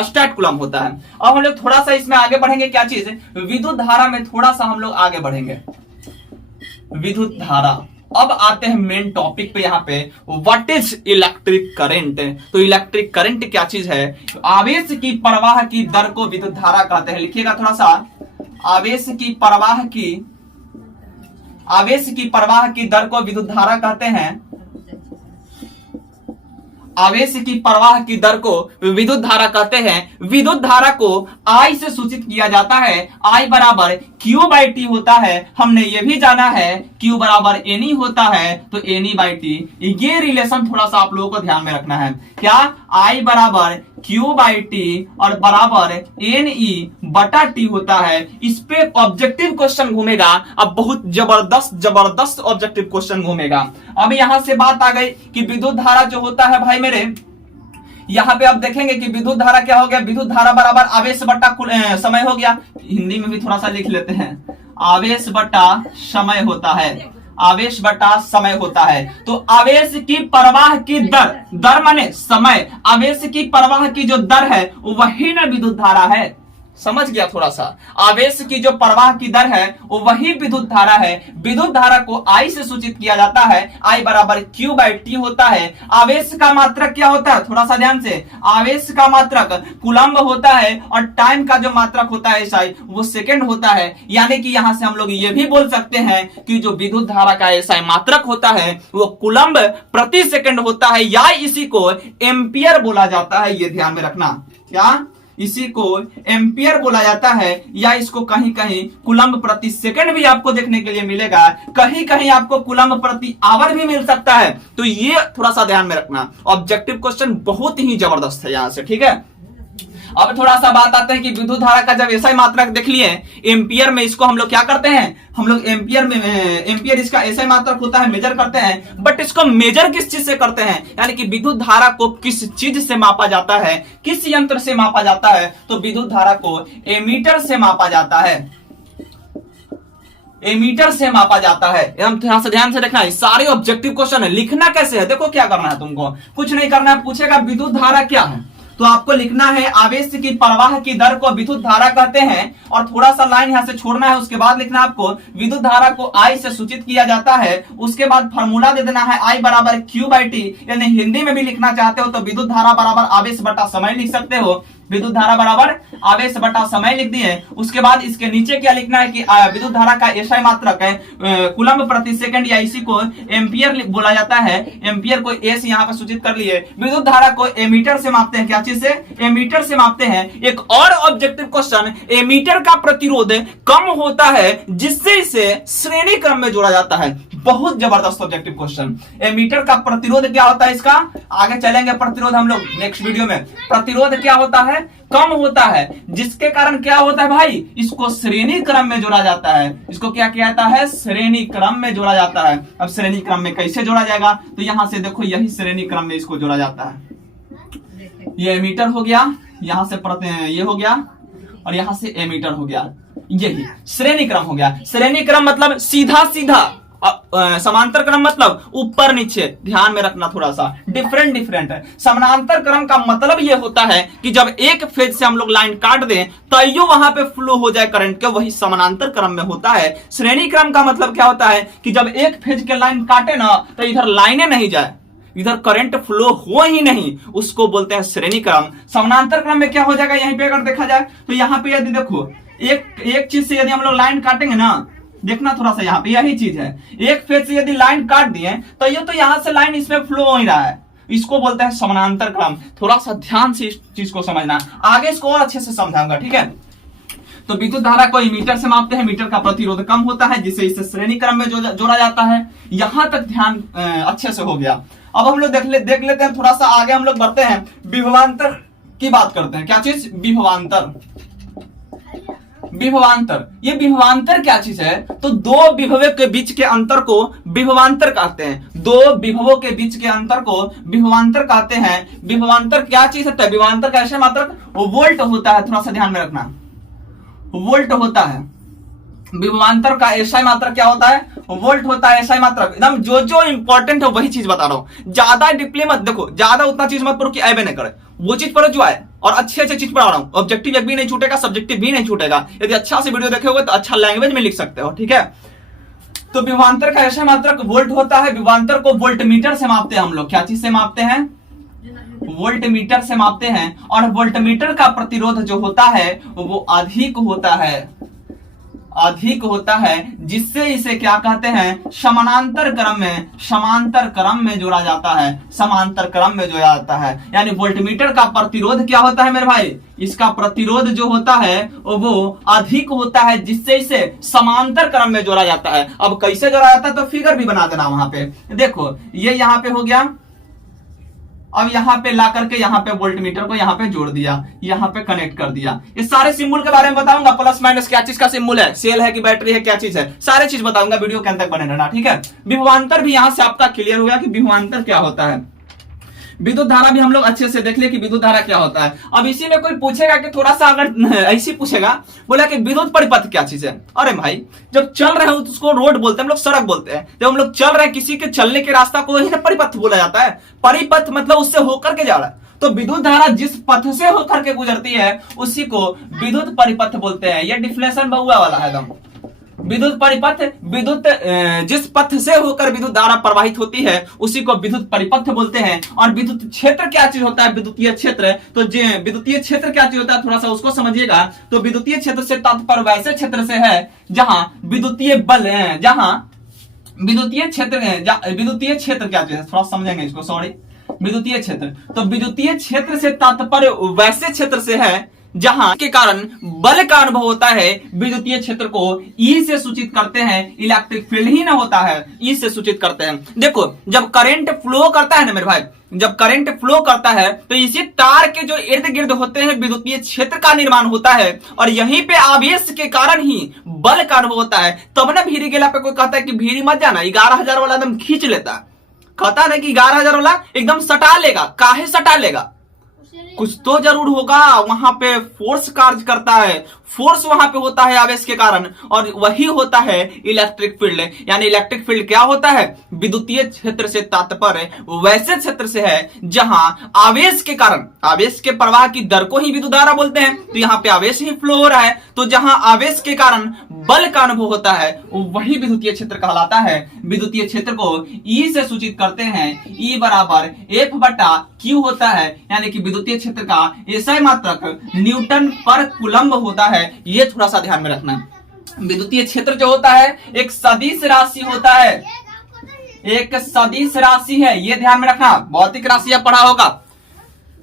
स्टैट कूलम होता है। अब हम लोग थोड़ा सा इसमें आगे बढ़ेंगे, क्या चीज? विद्युत धारा में थोड़ा सा हम लोग आगे बढ़ेंगे, विद्युत धारा। अब आते हैं मेन टॉपिक पे, यहाँ पे व्हाट इज इलेक्ट्रिक करंट। तो इलेक्ट्रिक करंट क्या चीज है? आवेश की प्रवाह की दर को विद्युत धारा कहते हैं। लिखिएगा थोड़ा सा, आवेश की प्रवाह की दर को विद्युत धारा कहते हैं। आवेश की प्रवाह की दर को विद्युत धारा कहते हैं। विद्युत धारा को I से सूचित किया जाता है। I बराबर Q/T होता है। हमने ये भी जाना है Q बराबर NE होता है, तो NE/T। ये रिलेशन थोड़ा सा आप लोगों को ध्यान में रखना है। क्या? I बराबर Q/T और बराबर NE/T होता है। इस पे ऑब्जेक्टिव क्वेश्चन घूमेगा, अब बहुत जबरदस्त ऑब्जेक्टिव क्वेश्चन घूमेगा। अब यहां से बात आ गई कि विद्युत धारा जो होता है भाई मेरे, यहां पे आप देखेंगे कि विद्युत धारा क्या हो गया? विद्युत धारा बराबर आवेश बट्टा समय हो गया। हिंदी में भी थोड़ा सा लिख लेते हैं, आवेश बट्टा समय होता है। आवेश बटा समय होता है। तो आवेश की प्रवाह की दर माने समय, आवेश की प्रवाह की जो दर है वही ना विद्युत धारा है। समझ गया थोड़ा सा? आवेश की जो प्रवाह की दर है वो वही विद्युत धारा है। विद्युत धारा को I से सूचित किया जाता है। I बराबर Q/T होता है। आवेश का मात्रक क्या होता है? थोड़ा सा ध्यान से, आवेश का मात्रक कूलम्ब होता है और टाइम का जो मात्रक होता है SI वो सेकंड होता है। यानी कि यहां से हम लोग ये भी बोल सकते हैं कि जो विद्युत धारा का SI मात्रक होता है वो कूलम्ब प्रति सेकंड होता है, या इसी को एम्पियर बोला जाता है। ये ध्यान में रखना, क्या? इसी को एम्पियर बोला जाता है, या इसको कहीं कहीं कूलम्ब प्रति सेकंड भी आपको देखने के लिए मिलेगा। कहीं कहीं आपको कूलम्ब प्रति आवर भी मिल सकता है। तो ये थोड़ा सा ध्यान में रखना। ऑब्जेक्टिव क्वेश्चन बहुत ही जबरदस्त है यहां से, ठीक है। अब थोड़ा सा बात आते हैं कि विद्युत धारा का जब SI मात्रक देख लिए एम्पियर में, इसको हम लोग क्या करते हैं? हम लोग एम्पियर इसका SI मात्रक होता है, मेजर करते हैं। बट इसको मेजर किस चीज से करते हैं? यानी कि विद्युत धारा को किस चीज से मापा जाता है, किस यंत्र से मापा जाता है? तो विद्युत धारा को एमीटर से मापा जाता है। एमीटर से मापा जाता है। हम थोड़ा सा ध्यान से देखना है, सारे ऑब्जेक्टिव क्वेश्चन है। लिखना कैसे है? देखो क्या करना है तुमको, कुछ नहीं करना है। पूछेगा विद्युत धारा क्या है, तो आपको लिखना है आवेश की प्रवाह की दर को विद्युत धारा कहते हैं, और थोड़ा सा लाइन यहां से छोड़ना है। उसके बाद लिखना है आपको विद्युत धारा को I से सूचित किया जाता है। उसके बाद फॉर्मूला दे देना है I बराबर Q/T। यानी हिंदी में भी लिखना चाहते हो तो विद्युत धारा बराबर आवेश बटा समय लिख सकते हो। विद्युत धारा बराबर आवेश बटा समय लिख दिए। उसके बाद इसके नीचे क्या लिखना है कि विद्युत धारा का SI मात्रक है कूलम्ब प्रति सेकंड, या इसी को एम्पियर बोला जाता है। एम्पियर को S यहाँ पर सूचित कर लिए। विद्युत धारा को एमीटर से मापते हैं। क्या चीज से? एमीटर से मापते हैं। एक और ऑब्जेक्टिव क्वेश्चन, एमीटर का प्रतिरोध कम होता है जिससे इसे श्रेणी क्रम में जोड़ा जाता है। बहुत जबरदस्त ऑब्जेक्टिव क्वेश्चन। एमीटर का प्रतिरोध क्या होता है? इसका आगे चलेंगे प्रतिरोध हम लोग नेक्स्ट वीडियो में। प्रतिरोध क्या होता है? कम होता है, जिसके कारण क्या होता है भाई? इसको श्रेणी क्रम में जोड़ा जाता है। इसको क्या कहता है? श्रेणी क्रम में जोड़ा जाता है। अब श्रेणी क्रम में कैसे जोड़ा जाएगा? तो यहां से देखो, यही श्रेणी क्रम में इसको जोड़ा जाता है। ये एमीटर हो गया, यहां से ये हो गया और यहां से एमीटर हो गया। यही श्रेणी क्रम हो गया। श्रेणी क्रम मतलब सीधा सीधा, समांतर क्रम मतलब ऊपर नीचे, ध्यान में रखना थोड़ा सा डिफरेंट डिफरेंट है। समानांतर क्रम का मतलब यह होता है कि जब एक फेज से हम लोग लाइन काट दें तो वहां पे फ्लो हो जाए करंट के, वही समानांतर क्रम में होता है। श्रेणी क्रम का मतलब क्या होता है कि जब एक फेज के लाइन काटे ना तो इधर लाइनें नहीं जाए, इधर करंट फ्लो हो ही नहीं, उसको बोलते हैं श्रेणी क्रम। समानांतर क्रम में क्या हो जाएगा, यहीं पे अगर देखा जाए तो यहाँ पे यदि देखो एक चीज से यदि हम लोग लाइन काटेंगे ना, देखना थोड़ा सा यहाँ पे यही चीज है, एक फेज से यदि लाइन काट दिए तो ये तो यहाँ से लाइन इसमें फ्लो हो ही रहा है, इसको बोलते हैं समानांतर क्रम। थोड़ा सा ध्यान से इस चीज को समझना, आगे इसको और अच्छे से समझाऊंगा, ठीक है। तो विद्युत धारा को मीटर से मापते हैं, मीटर का प्रतिरोध कम होता है जिससे इसे श्रेणी क्रम में जोड़ा जाता है। यहां तक ध्यान अच्छे से हो गया। अब हम लोग देख लेते हैं, थोड़ा सा आगे हम लोग बढ़ते हैं, विभवांतर की बात करते हैं। क्या चीज, विभवांतर। विभवांतर, ये विभवांतर क्या चीज है, तो दो विभवों के बीच के अंतर को विभवांतर कहते हैं। दो विभवों के बीच के अंतर को विभवांतर कहते हैं। विभवांतर क्या चीज है, तो विभवांतर का ऐसा मात्रक वोल्ट होता है, थोड़ा सा ध्यान में रखना, वोल्ट होता है। विभवांतर का एसआई मात्रक क्या होता है, वोल्ट होता है, एसआई मात्रक। एकदम जो इंपॉर्टेंट है वही चीज बता रहा हूं, ज्यादा डीपली मत देखो, ज्यादा उतना चीज मत पढ़ो कि ऐबे नहीं करे, वो चीज पढ़ो जो आए, और अच्छे चीज पढ़ा रहा हूं। ऑब्जेक्टिव एक भी नहीं छूटेगा, सब्जेक्टिव भी नहीं छूटेगा। यदि अच्छा से वीडियो देखे होगे तो अच्छा लैंग्वेज में लिख सकते हो, ठीक है। तो विभवांतर का ऐसा मात्रक वोल्ट होता है। विभवांतर को वोल्टमीटर से मापते हैं हम लोग। क्या चीज से मापते हैं, वोल्टमीटर से मापते हैं। और वोल्टमीटर का प्रतिरोध जो होता है वो अधिक होता है, अधिक होता है, जिससे इसे क्या कहते हैं, समानांतर क्रम में जोड़ा जाता है, समांतर क्रम में जोड़ा जाता है। यानी वोल्टमीटर का प्रतिरोध क्या होता है मेरे भाई, इसका प्रतिरोध जो होता है वो अधिक होता है, जिससे इसे समांतर क्रम में जोड़ा जाता है। अब कैसे जोड़ा जाता है तो फिगर भी बना देना वहां पे, देखो ये यहां पे हो गया। अब यहां पे ला करके यहां पे वोल्टमीटर को यहां पे जोड़ दिया, यहां पे कनेक्ट कर दिया। ये सारे सिंबल के बारे में बताऊंगा, प्लस माइनस क्या चीज का सिंबल है, सेल है कि बैटरी है, क्या चीज है, सारे चीज बताऊंगा, वीडियो के अंत तक बने रहना, ठीक है। विभवांतर भी यहां से आपका क्लियर हो गया कि विभवांतर क्या होता है। विद्युत धारा भी हम लोग अच्छे से देख ले कि विद्युत धारा क्या होता है। अब इसी में कोई पूछेगा कि थोड़ा सा अगर ऐसी पूछेगा, बोला कि विद्युत परिपथ क्या चीज है। अरे भाई जब चल रहे हो तो उसको रोड बोलते हैं हम लोग, सड़क बोलते हैं। जब हम लोग चल रहे हैं किसी के चलने के रास्ता को ही ना परिपथ बोला जाता है। परिपथ मतलब उससे होकर के जा रहा है। तो विद्युत धारा जिस पथ से होकर के गुजरती है उसी को विद्युत परिपथ बोलते हैं। ये डिफ्लेशन बहुआ वाला है एकदम। विद्युत परिपथ, विद्युत जिस पथ से होकर विद्युत धारा प्रवाहित होती है उसी को विद्युत परिपथ बोलते हैं। और विद्युत क्षेत्र क्या चीज होता है, विद्युतीय क्षेत्र। तो विद्युतीय क्षेत्र क्या चीज होता है, थोड़ा सा उसको समझिएगा। तो विद्युतीय क्षेत्र से तात्पर्य वैसे क्षेत्र से है जहां विद्युतीय बल, जहां विद्युतीय क्षेत्र क्या चीज है, थोड़ा समझेंगे इसको, सॉरी। विद्युतीय क्षेत्र, तो विद्युतीय क्षेत्र से तात्पर्य वैसे क्षेत्र से है जहां के कारण बल का अनुभव होता है। विद्युतीय क्षेत्र को ई से सूचित करते हैं, इलेक्ट्रिक फील्ड ही ना होता है, ई से सूचित करते हैं। देखो जब करंट फ्लो करता है ना मेरे भाई, जब करंट फ्लो करता है तो इसी तार के जो इर्द गिर्द होते हैं विद्युतीय क्षेत्र का निर्माण होता है। और यहीं पे आवेश के कारण ही बल का अनुभव होता है। तब ना भीरी गेला पे कोई कहता है कि भीरी मत जाना, 11,000 वाला एकदम खींच लेता, कहता है ना कि 11,000 वाला एकदम सटा लेगा। काहे सटा लेगा, कुछ तो जरूर होगा, वहां पे फोर्स कार्य करता है, फोर्स वहां पे होता है आवेश के कारण, और वही होता है इलेक्ट्रिक फील्ड। यानी इलेक्ट्रिक फील्ड क्या होता है, विद्युतीय क्षेत्र से तात्पर्य वैसे क्षेत्र से है जहां आवेश के कारण, आवेश के प्रवाह की दर को ही विद्युत धारा बोलते हैं। तो यहाँ पे आवेश ही फ्लो हो रहा है, तो जहां आवेश के कारण बल का अनुभव होता है वही विद्युतीय क्षेत्र कहलाता है। विद्युतीय क्षेत्र को ई से सूचित करते हैं, ई बराबर एफ बटा क्यू होता है। यानी कि विद्युतीय क्षेत्र का एसआई मात्रक न्यूटन पर कूलम्ब होता है। ये थोड़ा सा ध्यान में रखना। विद्युतीय क्षेत्र जो होता है एक सदिश राशि होता है, एक सदिश राशि है, ये ध्यान में रखना। भौतिक राशियां पढ़ा होगा,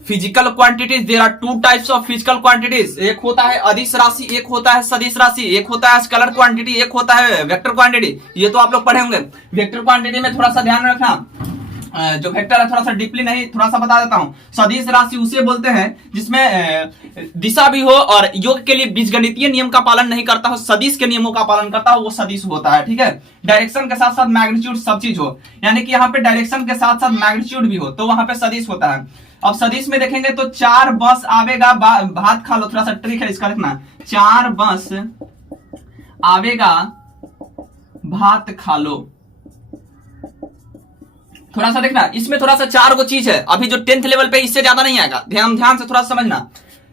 physical quantities, there are two types of physical quantities. एक होता है अदिश राशि, एक होता है सदिश राशि, एक होता है स्केलर क्वांटिटी, एक होता है वेक्टर क्वांटिटी। ये तो आप लोग पढ़े होंगे। वेक्टर क्वांटिटी में थोड़ा सा ध्यान रखना, जो वेक्टर है थोड़ा सा डीपली नहीं, थोड़ा सा बता देता हूं। सदिश राशि उसे बोलते हैं जिसमें दिशा भी हो और योग के लिए बीजगणितीय नियम का पालन नहीं करता हो, सदिश के नियमों का पालन करता हो, वो सदिश होता है, ठीक है। डायरेक्शन के साथ साथ मैग्नीट्यूड सब चीज हो, यानी कि यहाँ पे डायरेक्शन के साथ साथ मैग्नीट्यूड भी हो तो वहां पे सदिश होता है। अब सदिश में देखेंगे तो 4 बस आवेगा, भात खा लो, थोड़ा सा ट्रिक है इसका लिखना। 4 बस आवेगा भात खा लो। थोड़ा सा देखना, इसमें थोड़ा सा 4 गो चीज है, अभी जो 10th लेवल पे इससे ज्यादा नहीं आएगा, ध्यान से थोड़ा समझना।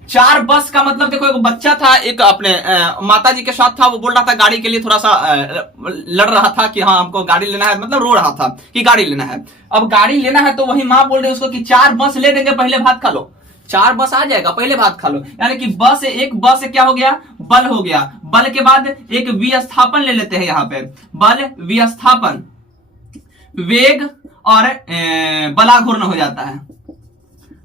4 बस का मतलब देखो, एक बच्चा था, एक अपने माता जी के साथ था, वो बोल रहा था गाड़ी के लिए थोड़ा सा लड़ रहा था कि हाँ हमको गाड़ी लेना है, मतलब रो रहा था कि गाड़ी लेना है। अब गाड़ी लेना है तो वही माँ बोल रही उसको कि 4 बस ले देंगे, पहले भात खा लो। 4 बस आ जाएगा, पहले भात खा लो। यानी कि बस, एक बस से क्या हो गया, बल हो गया। बल के बाद एक विस्थापन ले लेते हैं यहाँ पे, बल विस्थापन, वेग और बलाघूर्ण हो जाता है,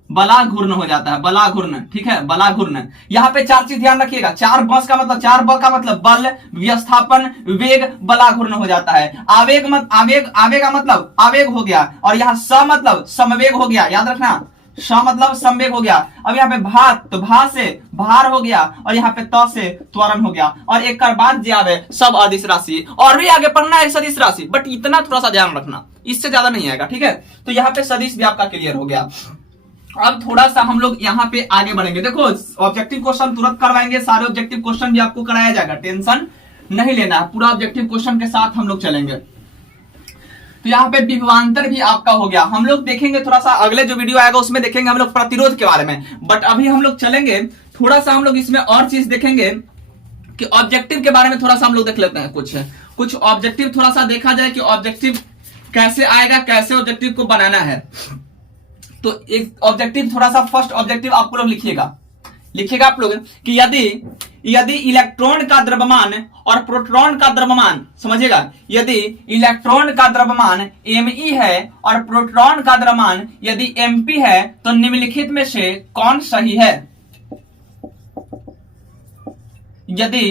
बलाघूर्ण हो जाता है, बलाघूर्ण, ठीक है, बलाघूर्ण। यहाँ पे 4 चीज ध्यान रखिएगा। 4 बस का मतलब, 4 ब का मतलब बल, विस्थापन, वेग, बलाघूर्ण हो जाता है। आवेग आवेग का मतलब आवेग हो गया, और यहाँ स मतलब समवेग हो गया, याद रखना, स मतलब समवेग हो गया। अब यहाँ पे भात, तो भा से भार हो गया, और यहाँ पे त से त्वरण हो गया, और एक बाद जे आवे सब अदिश राशि। और भी आगे पढ़ना है सदिश राशि, बट इतना थोड़ा सा ध्यान रखना, इससे ज्यादा नहीं आएगा, ठीक है। तो यहाँ पे सदिश भी आपका क्लियर हो गया। अब थोड़ा सा हम लोग यहाँ पे आगे बढ़ेंगे। देखो ऑब्जेक्टिव क्वेश्चन तुरंत करवाएंगे, सारे ऑब्जेक्टिव क्वेश्चन भी आपको कराया जाएगा, टेंशन नहीं लेना है, पूरा ऑब्जेक्टिव क्वेश्चन के साथ हम लोग चलेंगे। तो यहाँ पे विभवांतर भी आपका हो गया। हम लोग देखेंगे थोड़ा सा, अगले जो वीडियो आएगा उसमें देखेंगे हम लोग प्रतिरोध के बारे में, बट अभी हम लोग चलेंगे थोड़ा सा, हम लोग इसमें और चीज देखेंगे कि ऑब्जेक्टिव के बारे में थोड़ा सा हम लोग देख लेते हैं। कुछ ऑब्जेक्टिव थोड़ा सा देखा जाए कि ऑब्जेक्टिव कैसे आएगा, कैसे ऑब्जेक्टिव को बनाना है। तो एक ऑब्जेक्टिव, थोड़ा सा फर्स्ट ऑब्जेक्टिव आप लोग लिखिएगा आप लोग कि यदि इलेक्ट्रॉन का द्रव्यमान और प्रोटॉन का द्रव्यमान, समझिएगा, यदि इलेक्ट्रॉन का द्रव्यमान me है और प्रोटॉन का द्रव्यमान यदि mp है, तो निम्नलिखित में से कौन सही है। यदि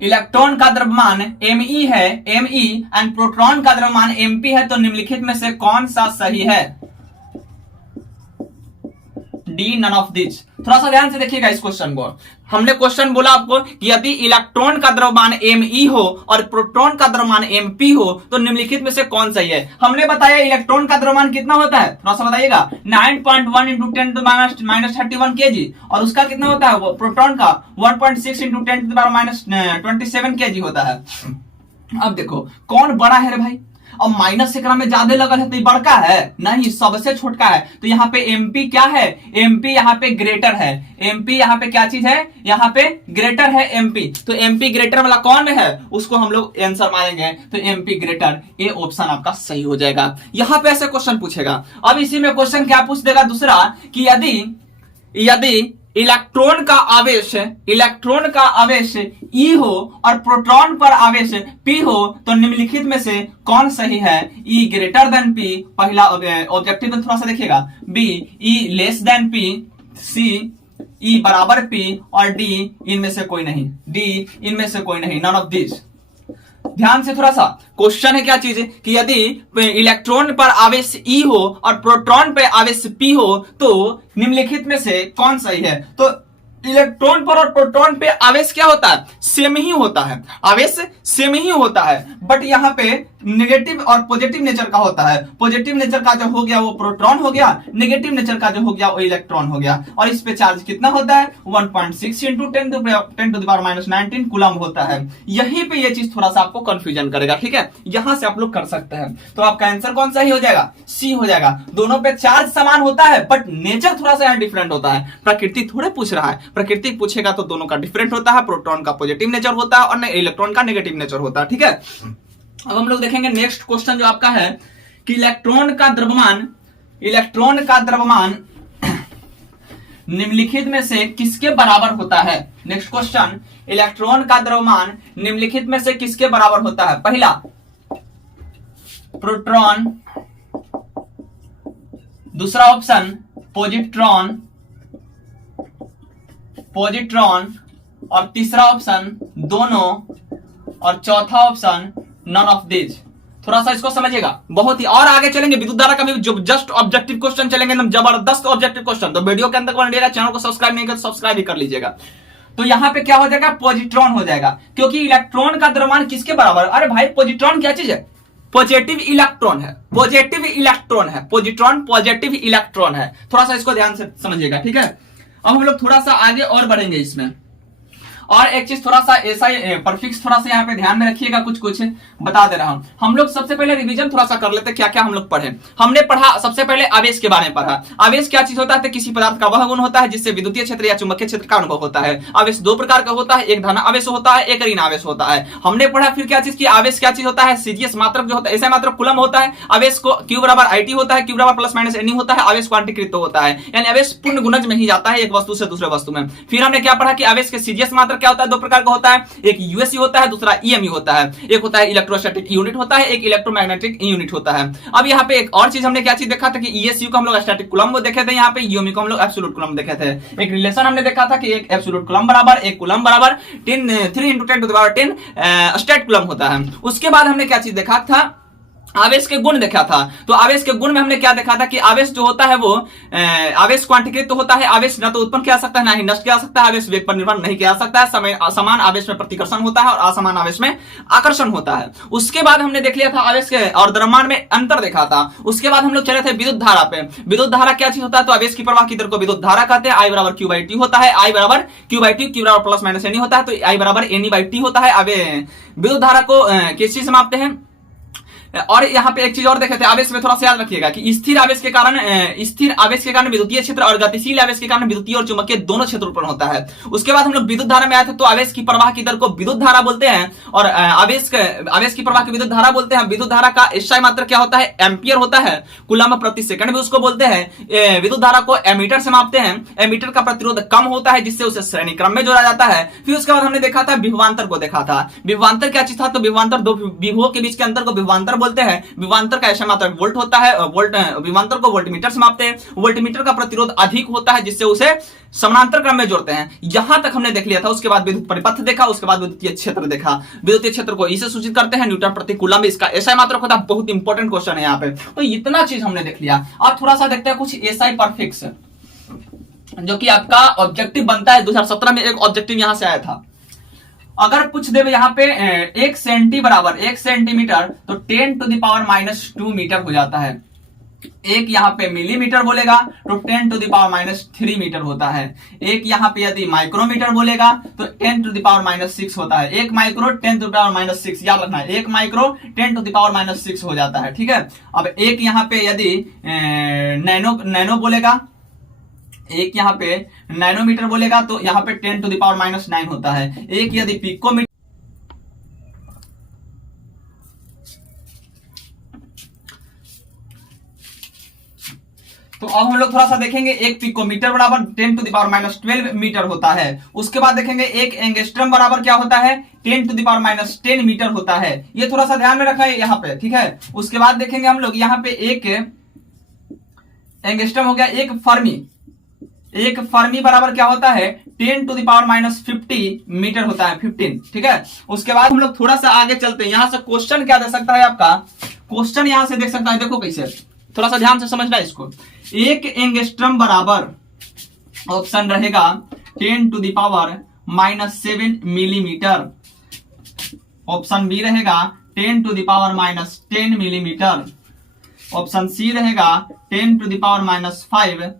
इलेक्ट्रॉन का द्रव्यमान me है, me एंड प्रोटॉन का द्रव्यमान mp है, तो निम्नलिखित में से कौन सा सही है। D none of this. थोड़ा सा ध्यान से देखिएगा इस क्वेश्चन को। हमने क्वेश्चन बोला आपको कि यदि इलेक्ट्रॉन का द्रव्यमान me हो और प्रोटॉन का द्रव्यमान mp हो, तो निम्नलिखित में से कौन सही है। हमने बताया इलेक्ट्रॉन का द्रव्यमान कितना होता है, थोड़ा सा बताइएगा, 9.1 इंटू 10⁻³ kg, और उसका कितना होता है, वो प्रोटॉन का 1.6 इंटू 10⁻27 kg होता है। अब देखो कौन बड़ा है रे भाई, अब माइनस एकरा में ज्यादा लगल है तो ये बड़का है, नहीं, सबसे छोटका है। तो यहाँ पे MP क्या है, MP यहाँ पे ग्रेटर है, MP यहाँ पे क्या चीज है, यहाँ पे ग्रेटर है MP। तो MP ग्रेटर वाला कौन है, उसको हम लोग आंसर मारेंगे, तो MP ग्रेटर, ये ऑप्शन आपका सही हो जाएगा। यहाँ पे ऐसे क्वेश्चन पूछेगा। अब इसी में क्वेश्चन क्या पूछ देगा दूसरा कि यदि इलेक्ट्रॉन का आवेश E हो और प्रोटॉन पर आवेश P हो, तो निम्नलिखित में से कौन सही है। E ग्रेटर देन P, पहला ऑब्जेक्टिव में थोड़ा सा देखिएगा, B E less than P, C E बराबर P, और D इनमें से कोई नहीं, D इनमें से कोई नहीं, नन ऑफ दिस। ध्यान से थोड़ा सा, क्वेश्चन है क्या चीज कि यदि इलेक्ट्रॉन पर आवेश E हो और प्रोटॉन पर आवेश P हो, तो निम्नलिखित में से कौन सही है। तो इलेक्ट्रॉन पर और प्रोटॉन पे आवेश क्या होता है, सेम ही होता है, आवेश सेम ही होता है, बट यहाँ पे नेगेटिव और पॉजिटिव नेचर का होता है। पॉजिटिव नेचर का जो हो गया वो प्रोटॉन हो गया, नेगेटिव नेचर का जो हो गया वो इलेक्ट्रॉन हो गया। और इस पे चार्ज कितना होता है, 1.6 इंटू 10⁻19 कूलम होता है। यहीं पे ये चीज थोड़ा सा आपको कंफ्यूजन करेगा, ठीक है, यहां से आप लोग कर सकते हैं। तो आपका आंसर कौन सा ही हो जाएगा, सी हो जाएगा। दोनों पे चार्ज समान होता है, बट नेचर थोड़ा सा यहाँ डिफरेंट होता है। प्रकृति थोड़े पूछ रहा है, प्रकृति पूछेगा तो दोनों का डिफरेंट होता है, प्रोटॉन का पॉजिटिव नेचर होता है और इलेक्ट्रॉन का नेगेटिव नेचर होता है, ठीक है। अब हम लोग देखेंगे नेक्स्ट क्वेश्चन जो आपका है कि इलेक्ट्रॉन का द्रव्यमान निम्नलिखित में से किसके बराबर होता है। नेक्स्ट क्वेश्चन, इलेक्ट्रॉन का द्रव्यमान निम्नलिखित में से किसके बराबर होता है। पहला प्रोटॉन, दूसरा ऑप्शन पॉजिट्रॉन, और तीसरा ऑप्शन दोनों, और चौथा ऑप्शन नन ऑफ दिस। थोड़ा सा इसको समझिएगा, बहुत ही और आगे चलेंगे। विद्युत धारा का भी जस्ट ऑब्जेक्टिव क्वेश्चन चलेंगे, एकदम जबरदस्त ऑब्जेक्टिव क्वेश्चन। तो वीडियो के अंदर बनिएगा, चैनल को सब्सक्राइब नहीं कर तो सब्सक्राइब भी कर लीजिएगा। तो यहाँ पे क्या हो जाएगा, पॉजिट्रॉन हो जाएगा, क्योंकि इलेक्ट्रॉन का द्रव्यमान किसके बराबर। अरे भाई पॉजिट्रॉन क्या चीज है, पॉजिटिव इलेक्ट्रॉन है, पॉजिट्रॉन पॉजिटिव इलेक्ट्रॉन है। थोड़ा सा इसको ध्यान से समझिएगा, ठीक है। अब हम लोग थोड़ा सा आगे और बढ़ेंगे इसमें। और एक चीज थोड़ा सा ऐसा परफिक्स थोड़ा सा यहाँ पे ध्यान में रखिएगा, कुछ कुछ बता दे रहा हूं। हम लोग सबसे पहले रिवीजन थोड़ा सा कर लेते हैं, क्या क्या हम लोग पढ़े। हमने पढ़ा सबसे पहले आवेश के बारे में पढ़ा। आवेश क्या चीज होता है? किसी पदार्थ का वह गुण होता है जिससे विद्युतीय क्षेत्र या चुंबकीय क्षेत्र का अनुभव होता है। आवेश दो प्रकार का होता है, एक धन आवेश होता है, एक ऋण आवेश होता है। हमने पढ़ा फिर क्या चीज की आवेश क्या चीज होता है? सीजीएस मात्रक जो होता है, ऐसा मात्रक कूलम होता है। आवेश को Q बराबर IT होता है, Q बराबर प्लस माइनस NE होता है। आवेश क्वांटीकृत होता है, यानी आवेश पूर्ण गुणज में ही जाता है एक वस्तु से दूसरे वस्तु में। फिर हमने क्या पढ़ा कि आवेश के सीजीएस मात्रक क्या होता है? दो प्रकार का होता है, एक यूएससी होता है, दूसरा EME होता है। एक होता है इलेक्ट्रोस्टैटिक यूनिट होता है, एक इलेक्ट्रोमैग्नेटिक यूनिट होता है। अब यहाँ पे एक और चीज हमने क्या चीज देखा था कि ESU को हम लोग स्टैटिक कूलम देखे थे, यहाँ पे EME को हम लोग एब्सोल्यूट कूलम देखे थे। एक रिलेशन हमने देखा था कि एक एब्सोल्यूट कूलम बराबर एक कूलम बराबर 3 × 10⁻10 स्टैट कूलम होता है। उसके बाद हमने क्या चीज देखा था? आवेश के गुण देखा था। तो आवेश के गुण में हमने क्या देखा था कि आवेश जो होता है वो आवेश क्वांटीकृत होता है। आवेश न तो उत्पन्न किया जा सकता है, ना ही नष्ट किया जा सकता है। आवेश वेग पर निर्भर नहीं किया जा सकता है। समान आवेश में प्रतिकर्षण होता है और असमान आवेश में आकर्षण होता है। उसके बाद हमने देख लिया था आवेश के और द्रव्यमान में अंतर देखा था। उसके बाद हम लोग चले थे विद्युत धारा पे। विद्युत धारा क्या चीज होता है? तो आवेश की प्रवाह की दर को विद्युत धारा कहते हैं। I बराबर Q/T होता है। I बराबर Q/T, Q बराबर प्लस माइनस NE होता है, तो I बराबर NE/T होता है। अब विद्युत धारा को किस चीज से मापते हैं? और यहाँ पे एक चीज और देखे थे, आवेश में थोड़ा सा याद रखिएगा कि स्थिर आवेश के कारण विद्युतीय क्षेत्र और गतिशील आवेश के कारण विद्युतीय और चुंबकीय दोनों क्षेत्र उत्पन्न होता है। उसके बाद हम लोग विद्युत धारा में आए थे, तो आवेश की प्रवाह की दर को विद्युत धारा बोलते हैं और आवेश की प्रवाह की विद्युत धारा बोलते हैं। विद्युत धारा का SI मात्रक क्या होता है? एम्पियर होता है। कूलम प्रति सेकंड भी उसको बोलते हैं। विद्युत धारा को एमीटर से मापते हैं। एमीटर का प्रतिरोध कम होता है जिससे उसे श्रेणी क्रम में जोड़ा जाता है। फिर उसके बाद हमने देखा था विभवांतर को देखा था। विभवांतर क्या चीज था? तो विभवांतर दो विभवों के बीच के अंतर को विभवांतर बोलते हैं। विभवांतर का SI मात्रक वोल्ट होता है। विभवांतर को वोल्टमीटर से मापते हैं। वोल्टमीटर का प्रतिरोध अधिक होता है जिससे उसे समानांतर क्रम में जोड़ते हैं। यहां तक हमने देख लिया था। उसके बाद विद्युत परिपथ देखा, उसके बाद विद्युतीय क्षेत्र देखा। विद्युतीय क्षेत्र को इसे सूचित करते हैं न्यूटन प्रति कूलम, इसका SI मात्रक होता है। बहुत इंपॉर्टेंट क्वेश्चन है यहाँ पे। तो इतना चीज हमने देख लिया। अब थोड़ा सा देखते हैं कुछ SI परफिक्स, जो कि आपका ऑब्जेक्टिव बनता है। 2017 में एक ऑब्जेक्टिव यहां से आया था। अगर पूछ दे यहाँ पे 1 सेंटी बराबर 1 सेंटीमीटर, तो 10⁻⁻2 मीटर हो जाता है। एक यहाँ पे मिलीमीटर बोलेगा तो 10⁻³ मीटर होता है। एक यहाँ पे यदि माइक्रोमीटर बोलेगा तो 10⁻6 होता है। एक माइक्रो 10⁻6 याद रखना है। एक माइक्रो 10⁻6 हो जाता है, ठीक है। अब एक यहाँ पे यदि नैनो बोलेगा, एक यहाँ पे नैनोमीटर बोलेगा तो यहाँ पे 10⁻9 होता है। एक यदि पिकोमीटर, तो अब हम लोग थोड़ा सा देखेंगे। एक पिकोमीटर बराबर 10⁻12 मीटर होता है। उसके बाद देखेंगे एक एंगस्ट्रम बराबर क्या होता है? 10⁻10 मीटर होता है। ये थोड़ा सा ध्यान में रखा है यहाँ पे, ठीक है। उसके बाद देखेंगे हम लोग यहाँ पे एक एंगस्ट्रम हो गया। एक फर्मी बराबर क्या होता है? 10⁻50 मीटर होता है, 15, ठीक है। उसके बाद हम लोग थोड़ा सा आगे चलते हैं। यहां से क्वेश्चन क्या दे सकता है आपका? क्वेश्चन यहां से देख सकता है, देखो कैसे, थोड़ा सा ध्यान से समझना इसको। एक एंगस्ट्रम बराबर ऑप्शन रहेगा 10⁻⁻7 मिलीमीटर। ऑप्शन बी रहेगा 10⁻⁻10 मिलीमीटर। ऑप्शन सी रहेगा 10⁻⁻5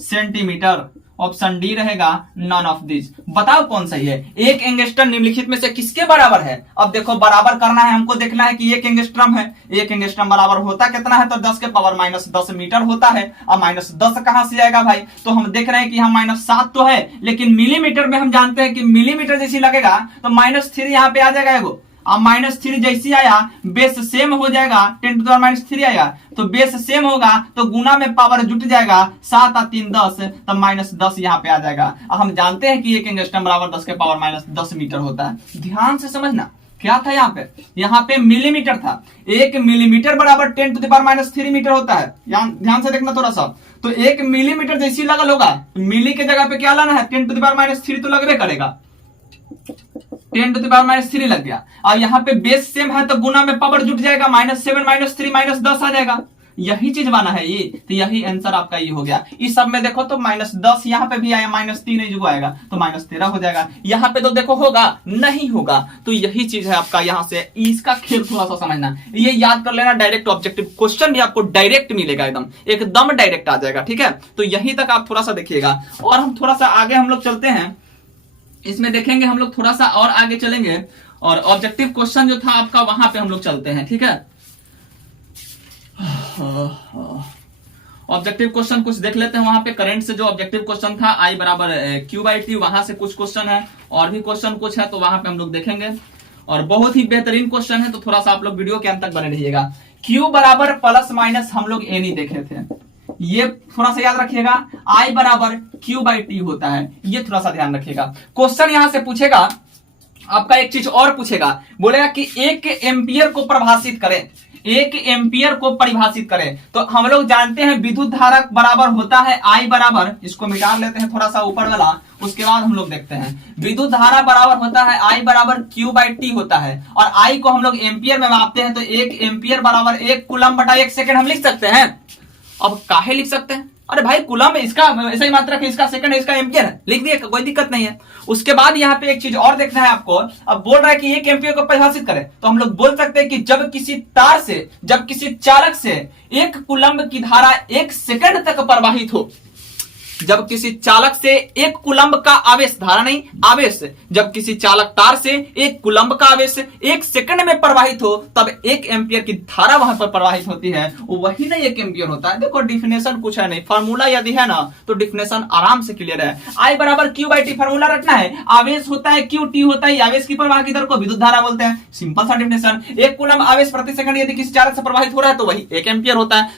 सेंटीमीटर। ऑप्शन डी रहेगा नन ऑफ दिस। बताओ कौन सही है? एक एंगस्ट्रम निम्नलिखित में से किसके बराबर है? अब देखो बराबर करना है, हमको देखना है कि एक एंगस्ट्रम है। एक एंगस्ट्रम बराबर होता कितना है? तो 10⁻⁻10 मीटर होता है। अब -10 कहां से आएगा भाई? तो हम देख रहे हैं कि हम -7 तो है, लेकिन मिलीमीटर में हम जानते हैं कि मिलीमीटर जैसी लगेगा तो -3 यहाँ पे आ जाएगा एगो। अब -3 जैसी आया, बेस सेम हो जाएगा, 10⁻³ आया तो बेस सेम होगा तो गुना में पावर जुट जाएगा। 7 और 3 10, तब -10 यहाँ पे आ जाएगा। अब हम जानते हैं कि एक एंगस्ट्रम बराबर 10⁻−10 मीटर होता है। ध्यान से समझना क्या था यहाँ पे मिलीमीटर था। एक मिलीमीटर बराबर 10⁻³ मीटर होता है। ध्यान से देखना थोड़ा सा। तो एक मिलीमीटर जैसी लगल होगा, मिली के जगह पे क्या लाना है? 10⁻³ तो लगबे करेगा, 10⁻³ लग गया। अब यहाँ पे बेस सेम है तो गुना में पावर जुट जाएगा, -7 -3 -10 आ जाएगा। यही चीज बना है ये, तो यही आंसर आपका ये हो गया। इस सब में देखो तो -10 यहाँ पे भी आया, -3 जो आएगा तो -13 हो जाएगा। यहाँ पे तो देखो होगा नहीं होगा, तो यही चीज है आपका। यहाँ से इसका खेल थोड़ा सा समझना, ये याद कर लेना। डायरेक्ट ऑब्जेक्टिव क्वेश्चन भी आपको डायरेक्ट मिलेगा, एकदम डायरेक्ट आ जाएगा, ठीक है। तो यही तक आप थोड़ा सा देखिएगा। और हम थोड़ा सा आगे हम लोग चलते हैं। इसमें देखेंगे हम लोग, थोड़ा सा और आगे चलेंगे और ऑब्जेक्टिव क्वेश्चन जो था आपका वहां पे हम लोग चलते हैं, ठीक है। ऑब्जेक्टिव क्वेश्चन कुछ देख लेते हैं। वहां पे करंट से जो ऑब्जेक्टिव क्वेश्चन था I बराबर Q/T, वहां से कुछ क्वेश्चन है और भी क्वेश्चन कुछ है, तो वहां पे हम लोग देखेंगे और बहुत ही बेहतरीन क्वेश्चन है, तो थोड़ा सा आप लोग वीडियो के अंत तक बने रहिएगा। Q बराबर प्लस माइनस हम लोग एनी देखे थे, ये थोड़ा सा याद रखिएगा। I बराबर Q/T होता है, ये थोड़ा सा ध्यान रखिएगा। क्वेश्चन यहां से पूछेगा आपका, एक चीज और पूछेगा, बोलेगा कि 1 एम्पियर को परिभाषित करें, 1 एम्पियर को परिभाषित करें। तो हम लोग जानते हैं विद्युत धारा बराबर होता है I बराबर, इसको मिटा लेते हैं थोड़ा सा ऊपर वाला, उसके बाद हम लोग देखते हैं। विद्युत धारा बराबर होता है I बराबर Q/T होता है, और I को हम लोग एम्पियर में मापते हैं, तो 1 एम्पियर बराबर 1 कूलम बटा 1 सेकंड हम लिख सकते हैं। अब काहे लिख सकते हैं, अरे भाई कूलम इसका ऐसा ही मात्रक है, इसका सेकंड है, इसका एम्पियर है, लिख दिए, कोई दिक्कत नहीं है। उसके बाद यहाँ पे एक चीज और देखना है आपको। अब बोल रहा है कि 1 एम्पियर को परिभाषित करें, तो हम लोग बोल सकते हैं कि जब किसी तार से, जब किसी चालक से 1 कूलम की धारा 1 सेकंड तक प्रवाहित हो, जब किसी चालक से 1 कूलम्ब का आवेश, धारा नहीं आवेश, जब किसी चालक तार से 1 कूलम्ब का आवेश 1 सेकंड में प्रवाहित हो, तब 1 एम्पियर की धारा वहां पर प्रवाहित होती है, वही ना 1 एम्पियर होता है। देखो डिफिनेशन कुछ है नहीं, फार्मूला यदि है ना तो डिफिनेशन आराम से क्लियर है। I बराबर Q/T फार्मूला रखना है, आवेश होता है Q, T होता है आवेश की प्रवाह की दर को विद्युत धारा बोलते हैं, सिंपल सा डिफिनेशन। 1 कूलम्ब आवेश प्रति सेकंड यदि किसी चालक से प्रवाहित हो रहा है तो वही 1 एम्पियर होता है।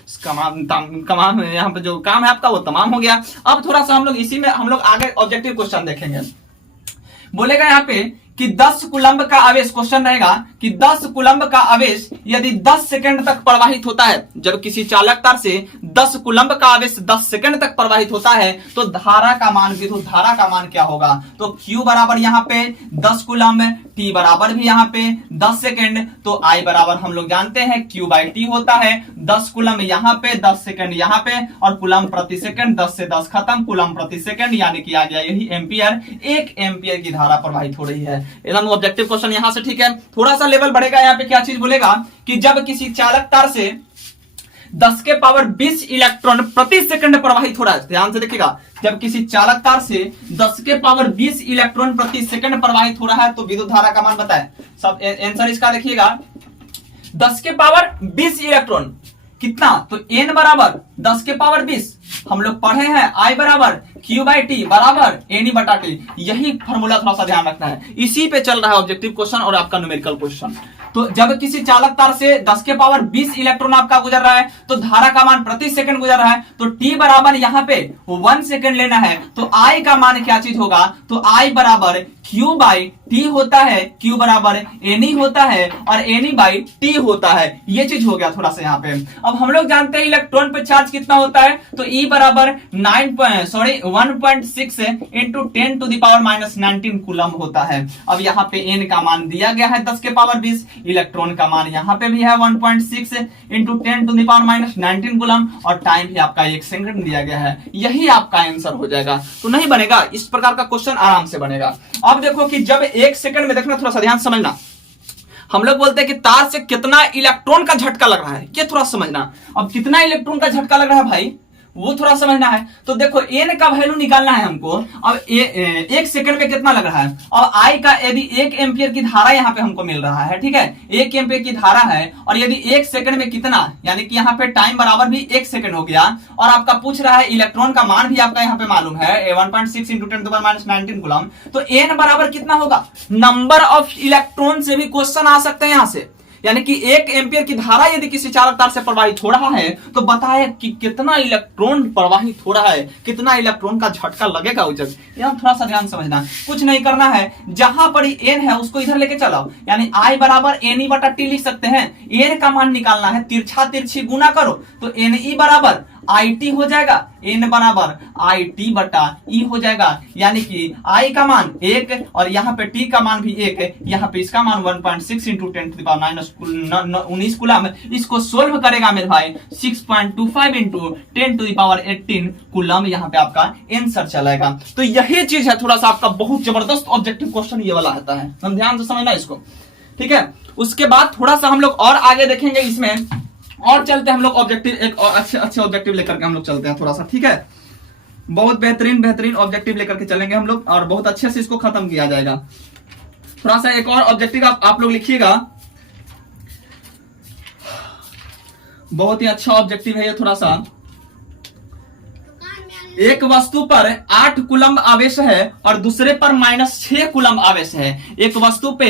यहाँ पे जो काम है आपका वो तमाम हो गया। अब थोड़ा सा हम लोग इसी में हम लोग आगे ऑब्जेक्टिव क्वेश्चन देखेंगे। बोलेगा यहाँ पे कि 10 कूलम्ब का आवेश, क्वेश्चन रहेगा कि 10 कूलम्ब का आवेश यदि 10 सेकंड तक प्रवाहित होता है, जब किसी चालक तार से 10 कूलम्ब का आवेश 10 सेकंड तक प्रवाहित होता है, तो धारा का मान, विद्युत धारा का मान क्या होगा। तो Q बराबर यहाँ पे 10 कूलम्ब, T बराबर भी यहाँ पे 10 सेकंड, तो I बराबर हम लोग जानते हैं Q/T होता है 10 कूलम्ब यहाँ पे, 10 सेकंड यहाँ पे, और कूलम्ब प्रति सेकंड, 10 से 10 खत्म, कूलम्ब प्रति सेकंड, यानी कि आ गया यही एम्पियर। 1 एम्पियर की धारा प्रवाहित हो रही है। एकदम ऑब्जेक्टिव क्वेश्चन यहां से, ठीक है। थोड़ा सा लेवल बढ़ेगा, यहाँ पे क्या चीज बोलेगा कि जब किसी चालक तार से 10 के पावर 20 इलेक्ट्रॉन प्रति सेकंड प्रवाहित हो रहा है, ध्यान से देखिएगा, जब किसी चालक तार से 10 के पावर 20 इलेक्ट्रॉन प्रति सेकंड प्रवाहित हो रहा है, तो विद्युत धारा का मान बताएं। सब आंसर इसका देखिएगा, 10 के पावर 20 इलेक्ट्रॉन कितना, तो n बराबर 10 के पावर 20, हम लोग पढ़े हैं I बराबर Q/T बराबर N बटा T, यही फॉर्मूला थोड़ा सा ध्यान रखना है। इसी पे चल रहा है ऑब्जेक्टिव क्वेश्चन और आपका न्यूमेरिकल क्वेश्चन। तो जब किसी चालक तार से 10 के पावर 20 इलेक्ट्रॉन आपका गुजर रहा है, तो धारा का मान प्रति सेकंड गुजर रहा है, तो T बराबर यहाँ पे 1 सेकंड लेना है, तो I का मान क्या चीज होगा, तो I बराबर Q/T होता है, Q बराबर N होता है और N/T होता है। ये चीज हो गया थोड़ा सा यहाँ पे। अब हम लोग जानते हैं इलेक्ट्रॉन पे चार्ज कितना होता है, तो E बराबर 1.6 इंटू 10⁻⁻19 कूलम होता है। अब यहाँ पे N का मान दिया गया है 10 के पावर 20, इलेक्ट्रॉन का मान यहाँ पे भी है 1.6 इंटू 10⁻⁻19 कूलम, और टाइम भी आपका 1 सेकंड दिया गया है। यही आपका आंसर हो जाएगा। तो नहीं बनेगा, इस प्रकार का क्वेश्चन आराम से बनेगा। अब देखो कि जब 1 सेकंड में, देखना थोड़ा सा ध्यान समझना, हम लोग बोलते हैं कि तार से कितना इलेक्ट्रॉन का झटका लग रहा है, ये थोड़ा समझना। अब कितना इलेक्ट्रॉन का झटका लग रहा है भाई, वो थोड़ा समझना है। तो देखो n का वैल्यू निकालना है हमको। अब 1 सेकंड में कितना लग रहा है, अब I का यदि 1 एम्पियर की धारा यहाँ पे हमको मिल रहा है, ठीक है, 1 एम्पियर की धारा है, और यदि 1 सेकंड में कितना, यानी कि यहाँ पे टाइम बराबर भी 1 सेकंड हो गया, और आपका पूछ रहा है इलेक्ट्रॉन का मान भी आपका यहाँ पे मालूम है 1.6 इंटू 10⁻⁻19 कूलम, तो n बराबर कितना होगा, नंबर ऑफ इलेक्ट्रॉन से भी क्वेश्चन आ सकते हैं यहाँ से। यानी कि 1 एम्पियर की धारा यदि किसी चालक तार से प्रवाहित हो रहा है, तो बताए कि कितना इलेक्ट्रॉन प्रवाहित हो रहा है, कितना इलेक्ट्रॉन का झटका लगेगा उस जगह। यहाँ थोड़ा सा ध्यान समझना, कुछ नहीं करना है, जहां पर n है उसको इधर लेके चलाओ, यानी I बराबर N बटा T लिख सकते हैं। n का मान निकालना है, तिरछा तिरछी गुना करो, तो Ne बराबर IT हो जाएगा, n बराबर IT बटा E हो जाएगा, यानी कि I का मान 1 और यहाँ पे T का मान भी 1, यहाँ पे इसका मान 1.6 इंटू 10⁻⁻19 कूलम। इसको सोल्व करेगा मेरे भाई 6.25 इंटू 10⁻18 कूलम, यहाँ पे आपका आंसर चलेगा। तो यही चीज है, थोड़ा सा आपका बहुत जबरदस्त ऑब्जेक्टिव क्वेश्चन ये वाला आता है, हम ध्यान से समझना इसको, ठीक है। उसके बाद थोड़ा सा हम लोग और आगे देखेंगे इसमें, और चलते हैं हम लोग ऑब्जेक्टिव, एक और अच्छे ऑब्जेक्टिव लेकर के हम लोग चलते हैं थोड़ा सा, ठीक है। बहुत बेहतरीन बेहतरीन ऑब्जेक्टिव लेकर के चलेंगे हम लोग और बहुत अच्छे से इसको खत्म किया जाएगा। थोड़ा सा एक और ऑब्जेक्टिव आप लोग लिखिएगा, बहुत ही अच्छा ऑब्जेक्टिव है ये। थोड़ा सा, एक वस्तु पर 8 कूलम्ब आवेश है और दूसरे पर -6 कूलम्ब आवेश है। एक वस्तु पे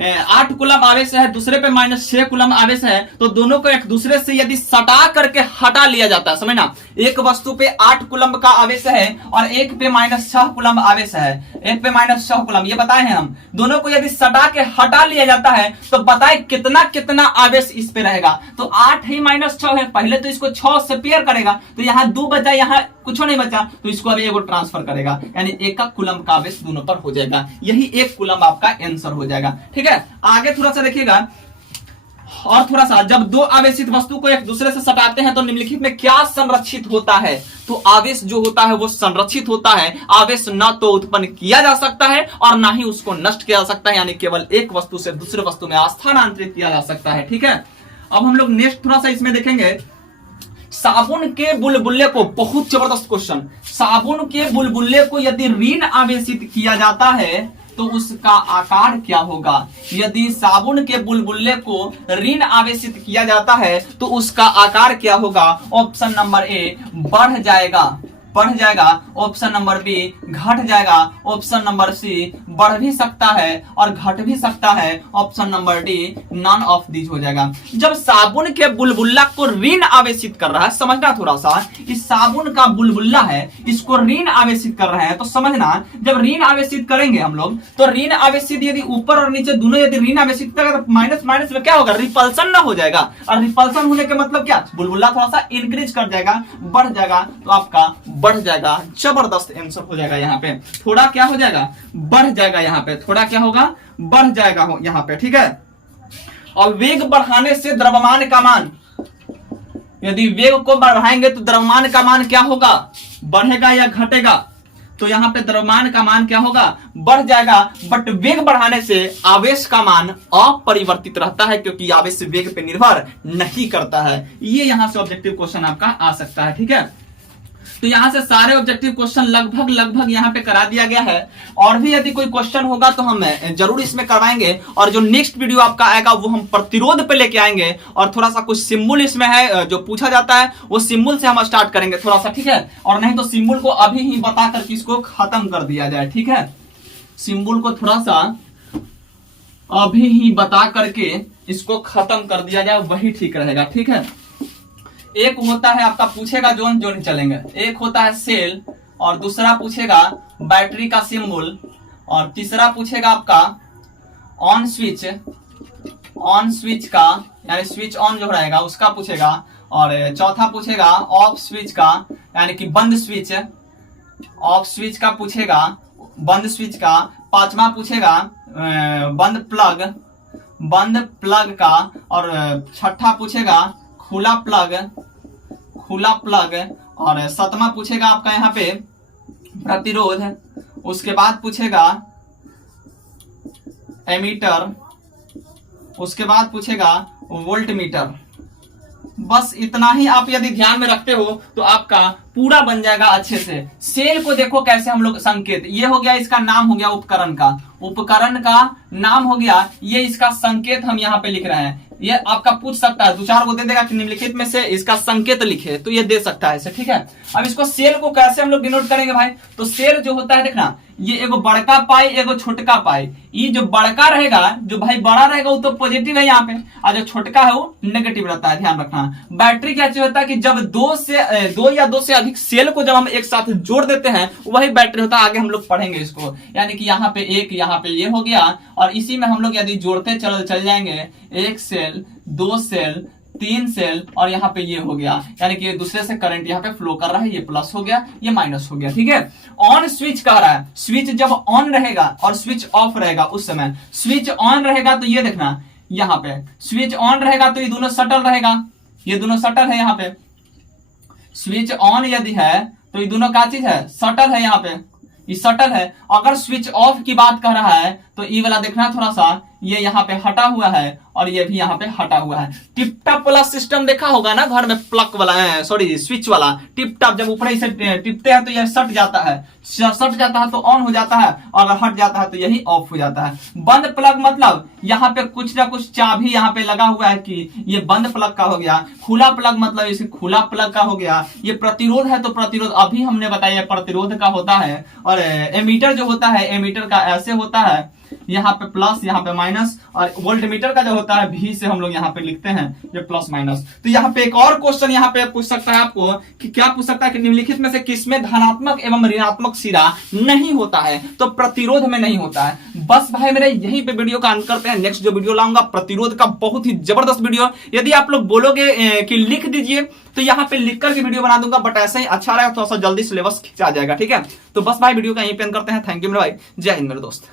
8 कूलम्ब आवेश है, दूसरे पे -6 कूलम्ब आवेश है, तो दोनों को एक दूसरे से यदि सटा करके हटा लिया जाता है, समझना, एक वस्तु पे 8 कूलम्ब का आवेश है और एक पे -6 कूलम्ब आवेश है, एक पे -6 कूलम्ब, ये बताए हैं हम। दोनों को यदि सटा के हटा लिया जाता है तो बताए कितना कितना आवेश इस पे रहेगा। तो 8 ही -6 है, पहले तो इसको 6 से पेयर करेगा, तो यहाँ 2 बचा, यहाँ कुछ नहीं बचा, तो इसको अभी एगो ट्रांसफर करेगा, यानी 1 कूलम्ब का आवेश दोनों पर हो जाएगा। यही 1 कूलम्ब आपका आंसर हो जाएगा। ठीक है, आगे थोड़ा सा देखिएगा और थोड़ा सा, जब 2 आवेशित वस्तु को एक दूसरे से सटाते हैं तो निम्नलिखित में क्या संरक्षित होता है? तो आवेश जो होता है वो संरक्षित होता है। आवेश ना तो उत्पन्न किया जा सकता है और ना ही उसको नष्ट किया जा सकता है, यानी केवल एक वस्तु से दूसरे वस्तु में स्थानांतरित किया जा सकता है। ठीक है, अब हम लोग नेक्स्ट थोड़ा सा इसमें देखेंगे, साबुन के बुलबुले को, बहुत जबरदस्त क्वेश्चन, साबुन के बुलबुले को यदि ऋण आवेशित किया जाता है तो उसका आकार क्या होगा? यदि साबुन के बुलबुले को ऋण आवेशित किया जाता है तो उसका आकार क्या होगा? ऑप्शन नंबर ए बढ़ जाएगा, ऑप्शन नंबर बी घट जाएगा, ऑप्शन नंबर सी बढ़ भी सकता है और घट भी सकता है, option number D none of these हो जाएगा। जब साबुन के बुलबुला को ऋण आवेशित कर रहा है, समझना थोड़ा सा, इस साबुन का बुलबुला है, इसको ऋण आवेशित कर रहे हैं, तो समझना जब ऋण आवेशित करेंगे हम लोग, तो ऋण आवेशित यदि ऊपर और नीचे दोनों यदि ऋण आवेशित करेगा तो माइनस माइनस में क्या होगा? रिपल्सन ना हो जाएगा, और रिपल्सन होने के मतलब क्या? बुलबुला थोड़ा सा इंक्रीज कर जाएगा, बढ़ जाएगा, तो आपका बढ़ जाएगा। जबरदस्त आंसर हो जाएगा। यहाँ पे थोड़ा क्या हो जाएगा? बढ़ जाएगा। यहाँ पे थोड़ा क्या होगा? बढ़ जाएगा यहाँ पे। ठीक है, और वेग बढ़ाने से द्रव्यमान का मान, यदि वेग को बढ़ाएंगे तो द्रव्यमान का मान क्या होगा? बढ़ेगा या घटेगा? तो यहाँ पे द्रव्यमान का मान क्या होगा? बढ़ जाएगा। बट वेग बढ़ाने से आवेश का मान अपरिवर्तित रहता है, क्योंकि आवेश वेग पे निर्भर नहीं करता है। ये यहाँ से ऑब्जेक्टिव क्वेश्चन आपका आ सकता है। ठीक है, तो यहां से सारे ऑब्जेक्टिव क्वेश्चन लगभग यहाँ पे करा दिया गया है। और भी यदि कोई क्वेश्चन होगा तो हम जरूर इसमें करवाएंगे, और जो नेक्स्ट वीडियो आपका आएगा वो हम प्रतिरोध पे लेके आएंगे, और थोड़ा सा कुछ सिंबल इसमें है जो पूछा जाता है, वो सिंबल से हम स्टार्ट करेंगे थोड़ा सा। ठीक है, और नहीं तो सिंबल को अभी ही बता कर इसको खत्म कर दिया जाए। ठीक है, सिंबल को थोड़ा सा अभी ही बता करके इसको खत्म कर दिया जाए, वही ठीक रहेगा। ठीक है, एक होता है आपका पूछेगा जोन जोन चलेंगे, एक होता है सेल, और दूसरा पूछेगा बैटरी का सिंबल, और तीसरा पूछेगा आपका ऑन स्विच का, यानी स्विच ऑन जो रहेगा उसका पूछेगा, और चौथा पूछेगा ऑफ स्विच का, यानी कि बंद स्विच, ऑफ स्विच का पूछेगा, बंद स्विच का, पांचवा पूछेगा बंद प्लग का, और छठा पूछेगा खुला प्लग, और सातवां पूछेगा आपका यहाँ पे प्रतिरोध, उसके बाद पूछेगा एमीटर, उसके बाद पूछेगा वोल्टमीटर। बस इतना ही आप यदि ध्यान में रखते हो तो आपका पूरा बन जाएगा अच्छे से। सेल को देखो कैसे हम लोग संकेत, ये हो गया, इसका नाम हो गया उपकरण का नाम हो गया, ये इसका संकेत हम यहाँ पे लिख रहे हैं। ये आपका पूछ सकता है, 2-4 को दे देगा कि निम्नलिखित में से इसका संकेत लिखे, तो ये दे सकता है इसे। ठीक है, अब इसको सेल को कैसे हम लोग डिनोट करेंगे भाई? तो सेल जो होता है, देखना, ये एगो बड़का पाई, एगो छोटका पाई। ये जो बड़का रहेगा, जो भाई बड़ा रहेगा वो तो पॉजिटिव है यहाँ पे, और जो छोटका है वो नेगेटिव रहता है, ध्यान रखना। बैटरी क्या होता है कि जब दो या दो से अधिक सेल को जब हम एक साथ जोड़ देते हैं वही बैटरी होता है। आगे हम लोग पढ़ेंगे इसको, यानी कि यहाँ पे एक, यहाँ पे ये हो गया, और इसी में हम लोग यदि जोड़ते चल जाएंगे, 1 सेल, 2 सेल, 3 सेल, और यहाँ पे ये हो गया, यानी कि दूसरे से करंट यहाँ पे फ्लो कर रहा है, ये प्लस हो गया, ये माइनस हो गया। ठीक है, ऑन स्विच कह रहा है, स्विच जब ऑन रहेगा और स्विच ऑफ रहेगा, उस समय स्विच ऑन रहेगा तो ये देखना, यहाँ पे स्विच ऑन रहेगा तो ये दोनों सटल रहेगा, ये दोनों सटल है। यहाँ पे स्विच ऑन यदि है तो ये दोनों क्या चीज है? सटल है, यहाँ पे ये सटल है। अगर स्विच ऑफ की बात कर रहा है तो ये वाला देखना थोड़ा सा, ये यहाँ पे हटा हुआ है, और ये भी यहाँ पे हटा हुआ है। टिप टॉप वाला सिस्टम देखा होगा ना घर में, प्लग वाला, सॉरी स्विच वाला टिप टॉप, जब ऊपर से टिपते हैं तो यह सट जाता है, सट जाता है तो ऑन हो जाता है, और अगर हट जाता है तो यही ऑफ हो जाता है। बंद प्लग मतलब यहाँ पे कुछ ना कुछ चाबी यहाँ पे लगा हुआ है कि ये बंद प्लग का हो गया। खुला प्लग मतलब इसे खुला प्लग का हो गया। ये प्रतिरोध है तो प्रतिरोध अभी हमने बताया प्रतिरोध का होता है। और एमीटर जो होता है, एमीटर का ऐसे होता है, यहाँ पे प्लस यहाँ पे माइनस, और वोल्ट मीटर का जो होता है भी से हम लोग यहाँ पे लिखते हैं ये प्लस माइनस। तो यहाँ पे एक और क्वेश्चन यहाँ पे पूछ सकता है आपको कि क्या पूछ सकता है कि निम्नलिखित में से किसमें धनात्मक एवं ऋणात्मक सिरा नहीं होता है? तो प्रतिरोध में नहीं होता है। बस भाई मेरे यहीं पे वीडियो का अंत करते हैं। नेक्स्ट जो वीडियो लाऊंगा प्रतिरोध का, बहुत ही जबरदस्त वीडियो। यदि आप लोग बोलोगे कि लिख दीजिए तो यहाँ पे लिख करके वीडियो बना दूंगा, बट ऐसे ही अच्छा रहेगा, थोड़ा सा जल्दी सिलेबस खिंचा जाएगा। ठीक है, तो बस भाई वीडियो का यहीं पे एंड करते हैं। थैंक यू मेरे भाई, जय हिंद मेरे दोस्त।